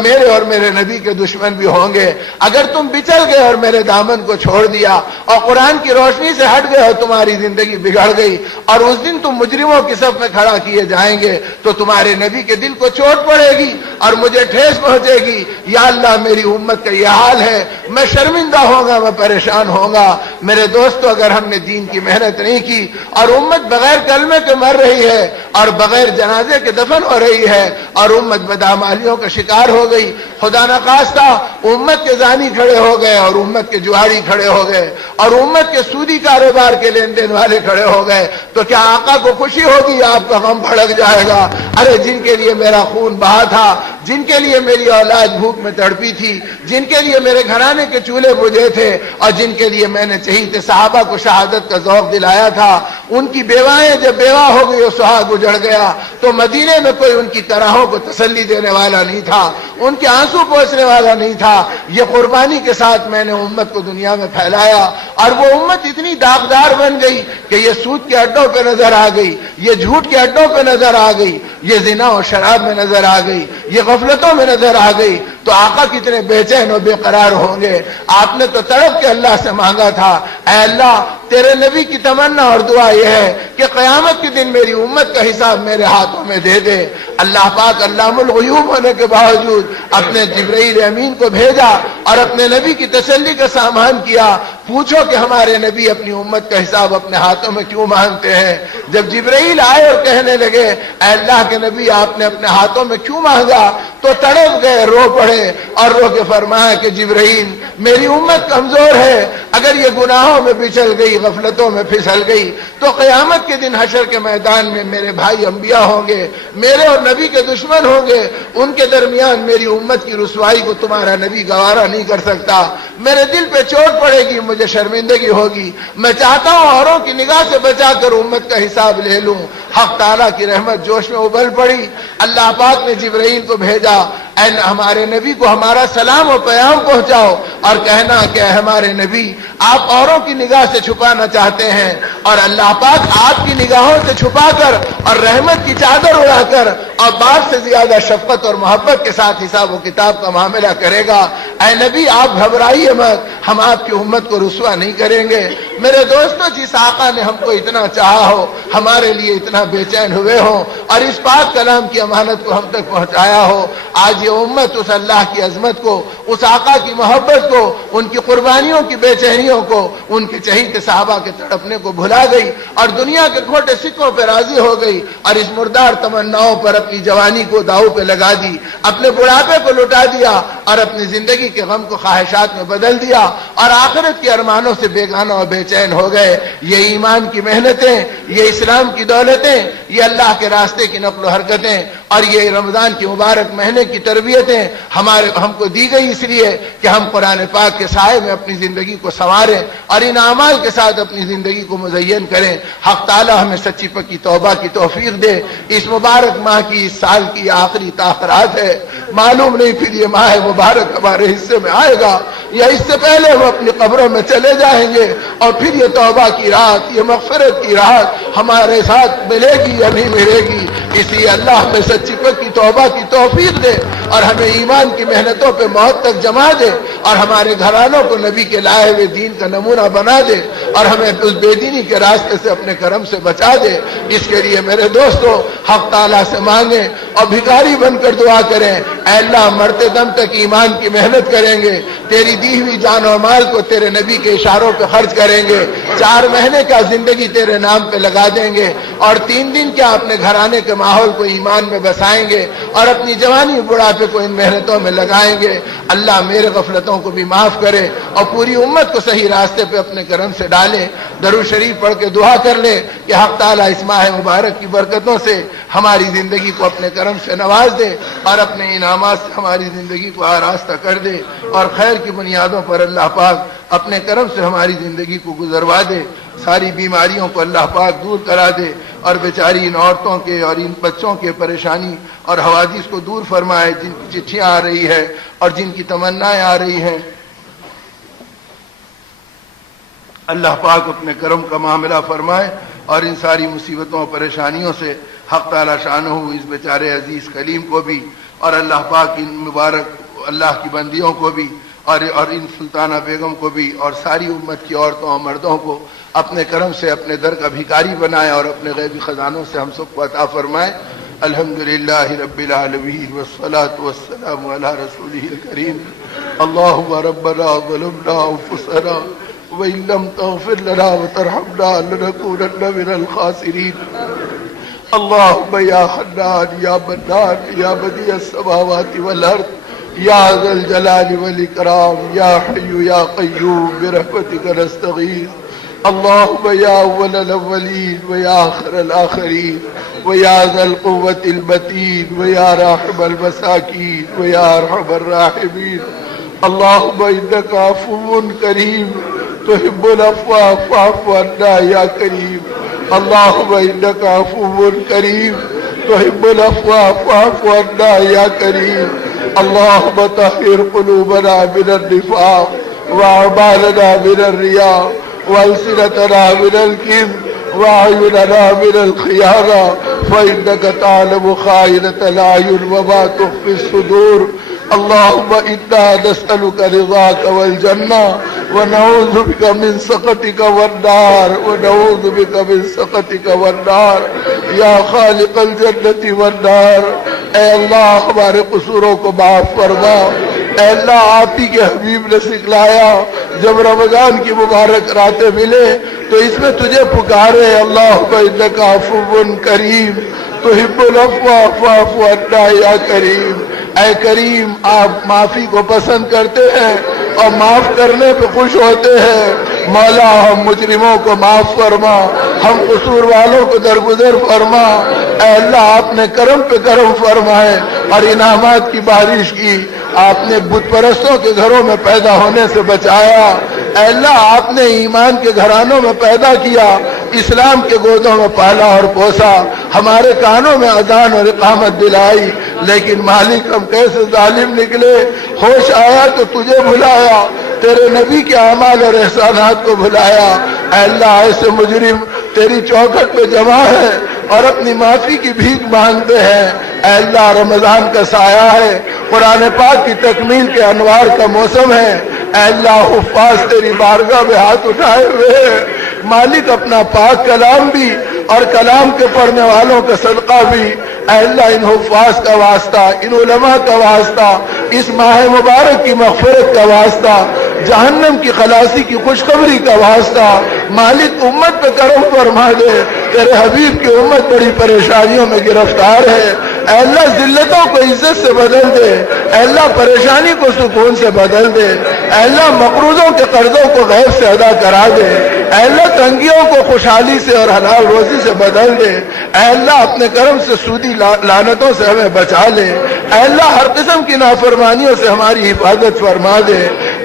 میرے نبی کے دشمن بھی ہوں گے۔ اگر تم بچل گئے اور میرے دامن کو چھوڑ دیا اور قرآن کی روشنی سے ہٹ گئے اور تمہاری زندگی بگڑ گئی اور اس دن تم مجرموں کی صف میں کھڑا کیے جائیں گے تو تمہارے نبی کے دل کو چوٹ پڑے گی اور مجھے ٹھیس پہنچے گی۔ یا اللہ میری امت کا یہ حال ہے، میں شرمندہ ہوں گا، میں پریشان ہوں گا۔ میرے دوستو اگر ہم نے دین کی محنت نہیں کی اور امت بغیر کلمے کے مر رہی ہے اور بغیر جنازے کے دفن ہو رہی ہے اور امت بدعمالیوں کا شکار ہو گئی، خدا نخواستہ امت کے زانی کھڑے ہو گئے اور امت کے جواری کھڑے ہو گئے اور امت کے سودی کاروبار کے لین دین والے کھڑے ہو گئے، تو کیا آقا کو خوشی ہوگی یا آپ کا غم بھڑک جائے گا؟ ارے جن کے لیے میرا خون بہا تھا، جن کے لیے میری اولاد بھوک میں تڑپی تھی، جن کے لیے میرے گھرانے کے چولہے بجھے تھے اور جن کے لیے میں نے چہیتے صحابہ کو شہادت کا ذوق دلایا تھا، ان کی بیوائیں جب بیوہ ہو گئی اور سہاگ اجڑ گیا تو مدینے میں کوئی ان کی کراہوں کو تسلی دینے والا نہیں تھا، ان کے آنسو پوچھنے والا نہیں تھا۔ یہ قربانی کے ساتھ میں نے امت کو دنیا میں پھیلایا اور وہ امت اتنی داغدار بن گئی کہ یہ سود کے اڈوں پہ نظر آ گئی، یہ جھوٹ کے اڈوں پہ نظر آ گئی، یہ زنا اور شراب میں نظر آ گئی، یہ غفلتوں میں نظر آ گئی، تو آقا کتنے بے چین و بے قرار ہوں گے۔ آپ نے تو تڑپ کے اللہ سے مانگا تھا، اے اللہ تیرے نبی کی تمنا اور دعا یہ ہے کہ قیامت کے دن میری امت کا حساب میرے ہاتھوں میں دے دے۔ اللہ پاک علام الغیوب ہونے کے باوجود اپنے جبرائیل امین کو بھیجا اور اپنے نبی کی تسلی کا سامان کیا۔ پوچھو کہ ہمارے نبی اپنی امت کا حساب اپنے ہاتھوں میں کیوں مانگتے ہیں؟ جب جبرائیل آئے اور کہنے لگے اے اللہ کے نبی آپ نے اپنے ہاتھوں میں کیوں مانگا، تو تڑپ گئے، رو پڑے اور رو کے فرمایا کہ جبرائیل میری امت کمزور ہے، اگر یہ گناہوں میں بچل گئی، غفلتوں میں پھسل گئی تو قیامت کے دن حشر کے میدان میں میرے بھائی انبیاء ہوں گے، میرے اور نبی کے دشمن ہوں گے، ان کے درمیان میری امت کی رسوائی کو تمہارا نبی گوارا نہیں کر سکتا، میرے دل پہ چوٹ پڑے گی، مجھے شرمندگی ہوگی، میں چاہتا ہوں اوروں کی نگاہ سے بچا کر امت کا حساب لے لوں۔ حق تعالیٰ کی رحمت جوش میں ابل پڑی، اللہ پاک نے جبرائیل کو بھیجا، اے ہمارے نبی کو ہمارا سلام و پیام پہنچاؤ اور کہنا کہ اے ہمارے نبی آپ اوروں کی نگاہ سے چھپانا چاہتے ہیں اور اللہ پاک آپ کی نگاہوں سے چھپا کر اور رحمت کی چادر اڑا کر اور باپ سے زیادہ شفقت اور محبت کے ساتھ حساب و کتاب کا معاملہ کرے گا۔ اے نبی آپ گھبرائیے مت، ہم آپ کی امت کو رسوا نہیں کریں گے۔ میرے دوستو جس آقا نے ہم کو اتنا چاہا ہو، ہمارے لیے اتنا بے چین ہوئے ہوں اور اس پاک کلام کی امانت کو ہم تک پہنچایا ہو، آج یہ امت اس اللہ کی عظمت کو، اس آقا کی محبت کو، ان کی قربانیوں کی بے چینیوں کو، ان کے چہیتے صحابہ کے تڑپنے کو بھلا گئی اور دنیا کے کھوٹے سکوں پہ راضی ہو گئی اور اس مردار تمناؤں پر اپنی جوانی کو داؤ پہ لگا دی، اپنے بڑھاپے کو لٹا دیا اور اپنی زندگی کے غم کو خواہشات میں بدل دیا اور آخرت کے ارمانوں سے بیگانہ اور بے چین ہو گئے۔ یہ ایمان کی محنتیں، یہ اسلام کی دولتیں، یہ اللہ کے راستے کی نقل و حرکتیں اور یہ رمضان کی مبارک مہینے کی تربیتیں ہم کو دی گئی اس لیے کہ ہم قرآن پاک کے سائے میں اپنی زندگی کو سنواریں اور ان اعمال کے ساتھ اپنی زندگی کو مزین کریں۔ حق تعالی ہمیں سچی پکی توبہ کی توفیق دے۔ اس مبارک ماہ کی، اس سال کی آخری تاخرات ہے، معلوم نہیں پھر یہ ماہ مبارک ہمارے حصے میں آئے گا یا اس سے پہلے ہم اپنی قبروں میں چلے جائیں گے اور پھر یہ توبہ کی رات، یہ مغفرت کی رات ہمارے ساتھ ملے گی یا نہیں ملے گی، اس لیے اللہ ہمیں سچی پکی توبہ کی توفیق دے اور ہمیں ایمان کی محنتوں پہ موت تک جما دے اور ہمارے گھرانوں کو نبی کے لائے ہوئے دین کا نمونہ بنا دے اور ہمیں اس بے دینی کے راستے سے اپنے کرم سے بچا دے۔ اس کے لیے میرے دوستو حق تعالیٰ سے مانگیں اور بھکاری بن کر دعا کریں، اے اللہ مرتے دم تک ایمان کی محنت کریں گے، تیری دی ہوئی جان و مال کو تیرے نبی کے اشاروں پہ خرچ کریں گے، 4 مہینے کا زندگی تیرے نام پہ لگا دیں گے اور 3 دن کیا اپنے گھرانے کے ماحول کو ایمان میں بسائیں گے اور اپنی جوانی بڑھاپے کو ان محنتوں میں لگائیں گے۔ اللہ میرے غفلتوں کو بھی معاف کرے اور پوری امت کو صحیح راستے پہ اپنے کرم سے ڈالے۔ درود شریف پڑھ کے دعا کر لے کہ حق تعالیٰ اس ماہ مبارک کی برکتوں سے ہماری زندگی کو اپنے کرم سے نواز دے اور اپنے انعامات سے ہماری زندگی کو آراستہ کر دے اور خیر کی بنیادوں پر اللہ پاک اپنے کرم سے ہماری زندگی کو گزروا دے، ساری بیماریوں کو اللہ پاک دور کرا دے اور بیچاری ان عورتوں کے اور ان بچوں کے پریشانی اور حوادث کو دور فرمائے، جن کی چٹھیاں آ رہی ہے اور جن کی تمنائیں آ رہی ہیں۔ اللہ پاک اپنے کرم کا معاملہ فرمائے اور ان ساری مصیبتوں اور پریشانیوں سے حق تعالی شانہ اس بیچارے عزیز کلیم کو بھی اور اللہ پاک ان مبارک اللہ کی بندیوں کو بھی اور ان سلطانہ بیگم کو بھی اور ساری امت کی عورتوں اور مردوں کو اپنے کرم سے اپنے در کا بھکاری بنائے اور اپنے غیبی خزانوں سے ہم سب کو عطا فرمائے۔ الحمدللہ رب العالمین والصلاة والسلام علی رسولہ الکریم۔ اللہم ربنا ظلمنا انفسنا وإن لم تغفر لنا وترحمنا لنكونن من الخاسرين۔ اللهم يا حنان يا منان يا بديع السماوات والأرض يا ذا الجلال والإكرام يا حي يا قيوم برحمتك نستغيث۔ اللهم يا أول الأولين ويا آخر الآخرين ويا ذا القوة المتين ويا راحم المساكين ويا أرحم الراحمين، اللهم إنك عفو كريم تحب العفو فاعف عنا يا كريم، اللهم إنك عفو كريم تحب العفو فاعف عنا يا كريم، اللهم طهر قلوبنا من النفاق وأعمالنا من الرياء وألسنتنا من الكذب وأعيننا من الخيانة، فإنك تعلم خائنة الأعين وما تخفي الصدور، اللهم إنا نسألك رضاك والجنة ونعوذ بك من سخطك والنار ونعوذ بك من سخطك والنار یا خالق الجنة والنار۔ اے اللہ ہمارے قصوروں کو معاف فرما، اے اللہ آپ ہی کے حبیب نے سکھلایا جب رمضان کی مبارک راتیں ملے تو اس میں تجھے پکارے، اللہم انک عفو کریم تحب العفو فاعف عنا یا کریم۔ اے کریم آپ معافی کو پسند کرتے ہیں اور معاف کرنے پہ خوش ہوتے ہیں، مولا ہم مجرموں کو معاف فرما، ہم قصور والوں کو درگزر فرما، اے اللہ آپ نے کرم پہ کرم فرمائے اور انعامات کی بارش کی، آپ نے بت پرستوں کے گھروں میں پیدا ہونے سے بچایا، اے اللہ آپ نے ایمان کے گھرانوں میں پیدا کیا، اسلام کے گودوں میں پالا اور پوسا، ہمارے کانوں میں اذان اور اقامت دلائی، لیکن مالک ہم کیسے ظالم نکلے، ہوش آیا تو تجھے بھلایا، تیرے نبی کے اعمال اور احسانات کو بھلایا، اے اللہ ایسے مجرم تیری چوکھٹ پہ جمع ہے اور اپنی معافی کی بھیک مانگتے ہیں، اے اللہ رمضان کا سایہ ہے، قرآن پاک کی تکمیل کے انوار کا موسم ہے، اے اللہ حفاظ تیری بارگاہ میں ہاتھ اٹھائے ہوئے ہیں، مالک اپنا پاک کلام بھی اور کلام کے پڑھنے والوں کا صدقہ بھی، اے اللہ ان حفاظ کا واسطہ، ان علماء کا واسطہ، اس ماہ مبارک کی مغفرت کا واسطہ، جہنم کی خلاصی کی خوشخبری کا واسطہ، مالک امت پہ کرم فرما دے، تیرے حبیب کی امت بڑی پریشانیوں میں گرفتار ہے، اے اللہ ذلتوں کو عزت سے بدل دے، اے اللہ پریشانی کو سکون سے بدل دے، اے اللہ مقروضوں کے قرضوں کو غیب سے ادا کرا دے، اے اللہ تنگیوں کو خوشحالی سے اور حلال روزی سے بدل دے، اے اللہ اپنے کرم سے سودی لعنتوں سے ہمیں بچا لے، اے اللہ ہر قسم کی نافرمانیوں سے ہماری حفاظت فرما دے،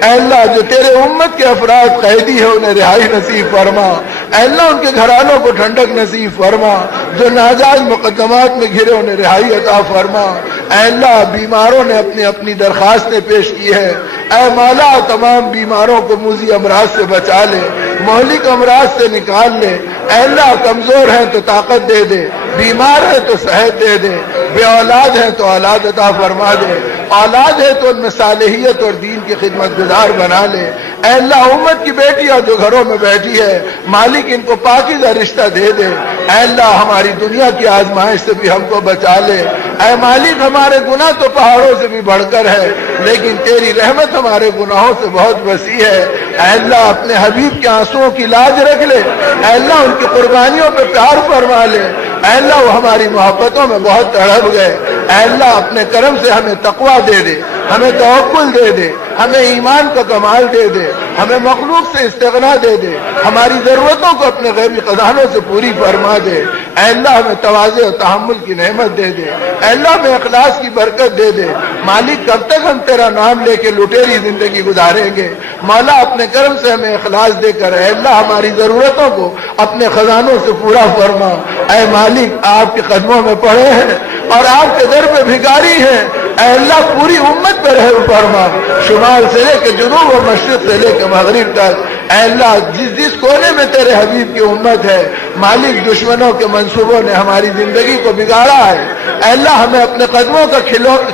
اے اللہ جو تیرے امت کے افراد قیدی ہیں انہیں رہائی نصیب فرما، اے اللہ ان کے گھرانوں کو ٹھنڈک نصیب فرما، جو ناجائز مقدمات میں گھرے انہیں رہائی عطا فرما، اے اللہ بیماروں نے اپنی اپنی درخواستیں پیش کی ہے، اے مولا تمام بیماروں کو موذی امراض سے بچا لے، مہلک امراض سے نکال لے، اے اللہ کمزور ہیں تو طاقت دے دے، بیمار ہے تو صحت دے دے، بے اولاد ہے تو اولاد عطا فرما دے، اولاد ہے تو ان میں صالحیت اور دین کی خدمت گزار بنا لے، اے اللہ امت کی بیٹیاں جو گھروں میں بیٹھی ہے مالک ان کو پاکیزہ رشتہ دے دے، اے اللہ ہماری دنیا کی آزمائش سے بھی ہم کو بچا لے، اے مالک ہمارے گناہ تو پہاڑوں سے بھی بڑھ کر ہے لیکن تیری رحمت ہمارے گناہوں سے بہت وسیع ہے، اے اللہ اپنے حبیب کے آنسوؤں کی لاج رکھ لے، اے اللہ ان کی قربانیوں پہ پیار فرما لے، اے اللہ وہ ہماری محبتوں میں بہت تڑپ گئے، اے اللہ اپنے کرم سے ہمیں تقویٰ دے دے، ہمیں توکل دے دے، ہمیں ایمان کا کمال دے دے، ہمیں مخلوق سے استغنا دے دے، ہماری ضرورتوں کو اپنے غیبی خزانوں سے پوری فرما دے، اے اللہ ہمیں تواضع و تحمل کی نعمت دے دے، اے اللہ ہمیں اخلاص کی برکت دے دے، مالک کب تک ہم تیرا نام لے کے لٹیری زندگی گزاریں گے، مولا اپنے کرم سے ہمیں اخلاص دے کر اے اللہ ہماری ضرورتوں کو اپنے خزانوں سے پورا فرما، اے مالک آپ کے قدموں میں پڑے ہیں اور آپ کے در پہ بھکاری ہیں، اے اللہ پوری امت پہ رحم فرما، شمال سے لے کے جنوب و مشرق سے لے کے مغرب تک، اے اللہ جس جس کونے میں تیرے حبیب کی امت ہے مالک دشمنوں کے منصوبوں نے ہماری زندگی کو بگاڑا ہے، اے اللہ ہمیں اپنے قدموں کا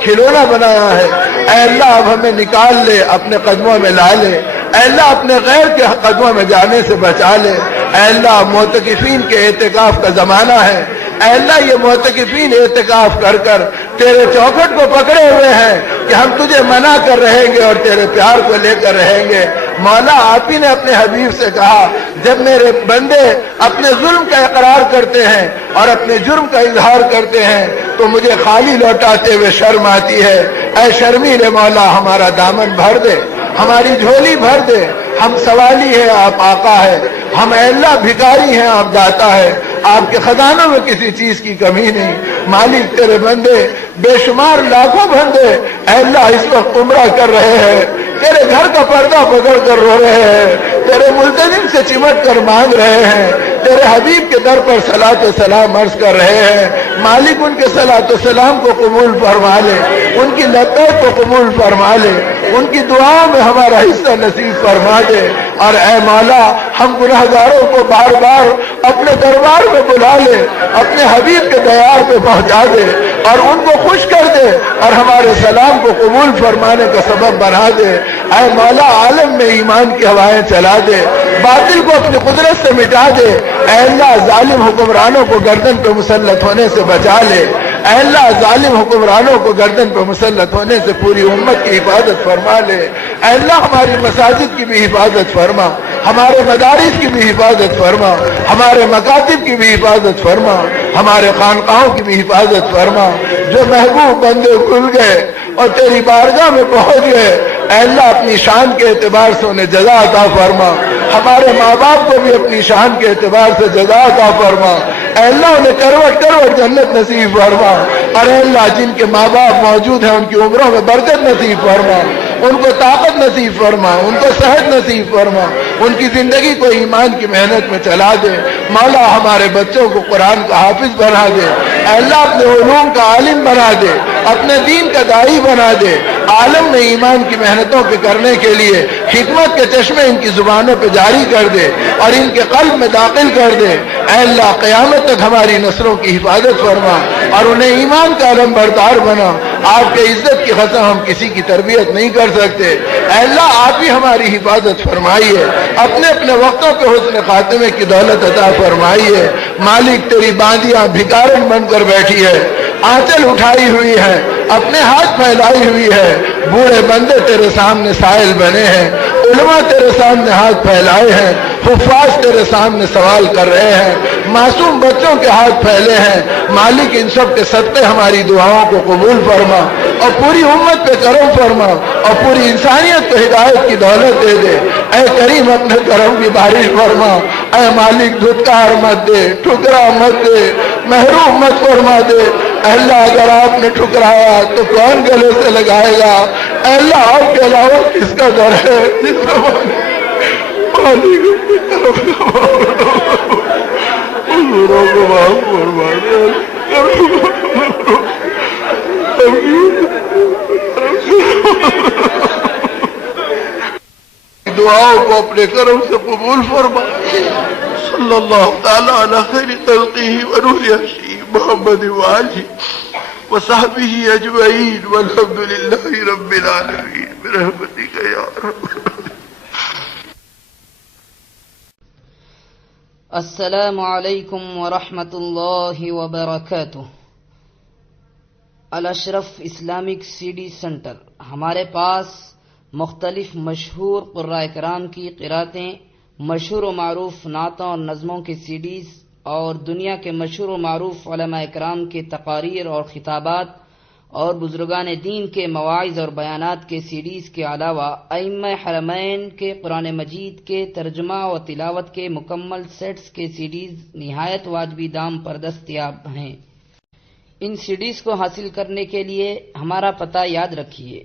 کھلونا بنایا ہے، اے اللہ اب ہمیں نکال لے اپنے قدموں میں لا لے، اے اللہ اپنے غیر کے قدموں میں جانے سے بچا لے، اے اللہ معتکفین کے اعتکاف کا زمانہ ہے، اے اللہ یہ معتکفین اعتکاف کر کر تیرے چوکھٹ کو پکڑے ہوئے ہیں کہ ہم تجھے منع کر رہیں گے اور تیرے پیار کو لے کر رہیں گے، مولا آپ ہی نے اپنے حبیب سے کہا جب میرے بندے اپنے ظلم کا اقرار کرتے ہیں اور اپنے جرم کا اظہار کرتے ہیں تو مجھے خالی لوٹاتے ہوئے شرم آتی ہے، اے شرمیلے مولا ہمارا دامن بھر دے، ہماری جھولی بھر دے، ہم سوالی ہیں آپ آقا ہے، ہم اے اللہ بھکاری ہیں آپ داتا ہے، آپ کے خزانوں میں کسی چیز کی کمی نہیں، مالک تیرے بندے بے شمار لاکھوں بندے اے اللہ اس وقت عمرہ کر رہے ہیں، تیرے گھر کا پردہ پکڑ کر رو رہے ہیں، تیرے ملتزم سے چمٹ کر مانگ رہے ہیں، تیرے حبیب کے در پر صلاۃ و سلام عرض کر رہے ہیں، مالک ان کے صلاۃ و سلام کو قبول فرما لے، ان کی لبیک کو قبول فرما لے، ان کی دعاؤں میں ہمارا حصہ نصیب فرما دے، اور اے مولا ہم گناہگاروں کو بار بار اپنے دربار میں بلا لے، اپنے حبیب کے دیار پہ پہنچا دے اور ان کو خوش کر دے اور ہمارے سلام کو قبول فرمانے کا سبب بنا دے، اے مولا عالم میں ایمان کی ہوائیں چلا دے، باطل کو اپنی قدرت سے مٹا دے، اے اللہ ظالم حکمرانوں کو گردن پہ مسلط ہونے سے بچا لے، اے اللہ ظالم حکمرانوں کو گردن پہ مسلط ہونے سے پوری امت کی حفاظت فرما لے، اے اللہ ہماری مساجد کی بھی حفاظت فرما، ہمارے مدارس کی بھی حفاظت فرما، ہمارے مکاتب کی بھی حفاظت فرما، ہمارے خانقاہوں کی بھی حفاظت فرما، جو محبوب بندے کھل گئے اور تیری بارگاہ میں پہنچ گئے اے اللہ اپنی شان کے اعتبار سے انہیں جزا عطا فرما، ہمارے ماں باپ کو بھی اپنی شان کے اعتبار سے جزا عطا فرما، اے اللہ انہیں کروٹ کروٹ جنت نصیب فرما، اور اے اللہ جن کے ماں باپ موجود ہیں ان کی عمروں میں برکت نصیب فرما، ان کو طاقت نصیب فرما، ان کو صحت نصیب فرما، ان کی زندگی کو ایمان کی محنت میں چلا دے، مولا ہمارے بچوں کو قرآن کا حافظ بنا دے، اے اللہ اپنے علوم کا عالم بنا دے، اپنے دین کا داعی بنا دے، عالم میں ایمان کی محنتوں کے کرنے کے لیے حکمت کے چشمے ان کی زبانوں پہ جاری کر دے اور ان کے قلب میں داخل کر دے، اے اللہ قیامت تک ہماری نسلوں کی حفاظت فرما اور انہیں ایمان کا علم بردار بنا، آپ کے عزت کی قسم ہم کسی کی تربیت نہیں کر سکتے، اے اللہ آپ ہی ہماری حفاظت فرمائیے، اپنے اپنے وقتوں پہ حسن خاتمے کی دولت عطا فرمائیے، مالک تیری باندیاں بھکارن بن کر بیٹھی ہے، آنچل اٹھائی ہوئی ہے، اپنے ہاتھ پھیلائی ہوئی ہے، بوڑھے بندے تیرے سامنے سائل بنے ہیں، علماء تیرے سامنے ہاتھ پھیلائے ہیں، حفاظ تیرے سامنے سوال کر رہے ہیں، معصوم بچوں کے ہاتھ پھیلے ہیں، مالک ان سب کے صدقے ہماری دعاؤں کو قبول فرما اور پوری امت پہ کرم فرما اور پوری انسانیت کو ہدایت کی دولت دے دے، اے کریم اپنے کرم کی بارش فرما، اے مالک دھتکار مت دے، ٹھکرا مت دے، محروم مت فرما دے، اے اللہ اگر آپ نے ٹھکرایا تو کون گلے سے لگائے گا، اے اللہ آپ کے علاوہ کس کا در ہے، جس کا مالک حضوروں کو معاف فرما دے، دعاؤں کو اپنے کرم سے قبول فرما. صلی اللہ تعالی علی خیر خلقہ ونور عرشہ محمد وآلہ وصحبہ اجمعین والحمد للہ رب العالمین برحمتک یا رب. السلام علیکم ورحمۃ اللہ وبرکاتہ. الاشرف اسلامک سی ڈی سینٹر. ہمارے پاس مختلف مشہور قراء کرام کی قراتیں، مشہور و معروف نعتوں اور نظموں کی سی ڈیز اور دنیا کے مشہور و معروف علماء کرام کے تقاریر اور خطابات اور بزرگان دین کے مواعظ اور بیانات کے سی ڈیز کے علاوہ ائمہ حرمین کے قرآن مجید کے ترجمہ و تلاوت کے مکمل سیٹس کے سی ڈیز نہایت واجبی دام پر دستیاب ہیں. ان سی ڈیز کو حاصل کرنے کے لیے ہمارا پتہ یاد رکھیے: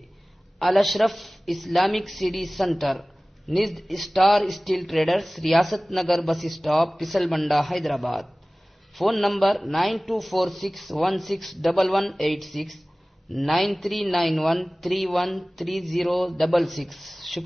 Al-Ashraf Islamic C D centre, نزد star steel traders, Riyasat Nagar bus stop, Pisal Banda, Hyderabad. Phone number 9246161186 9391313066.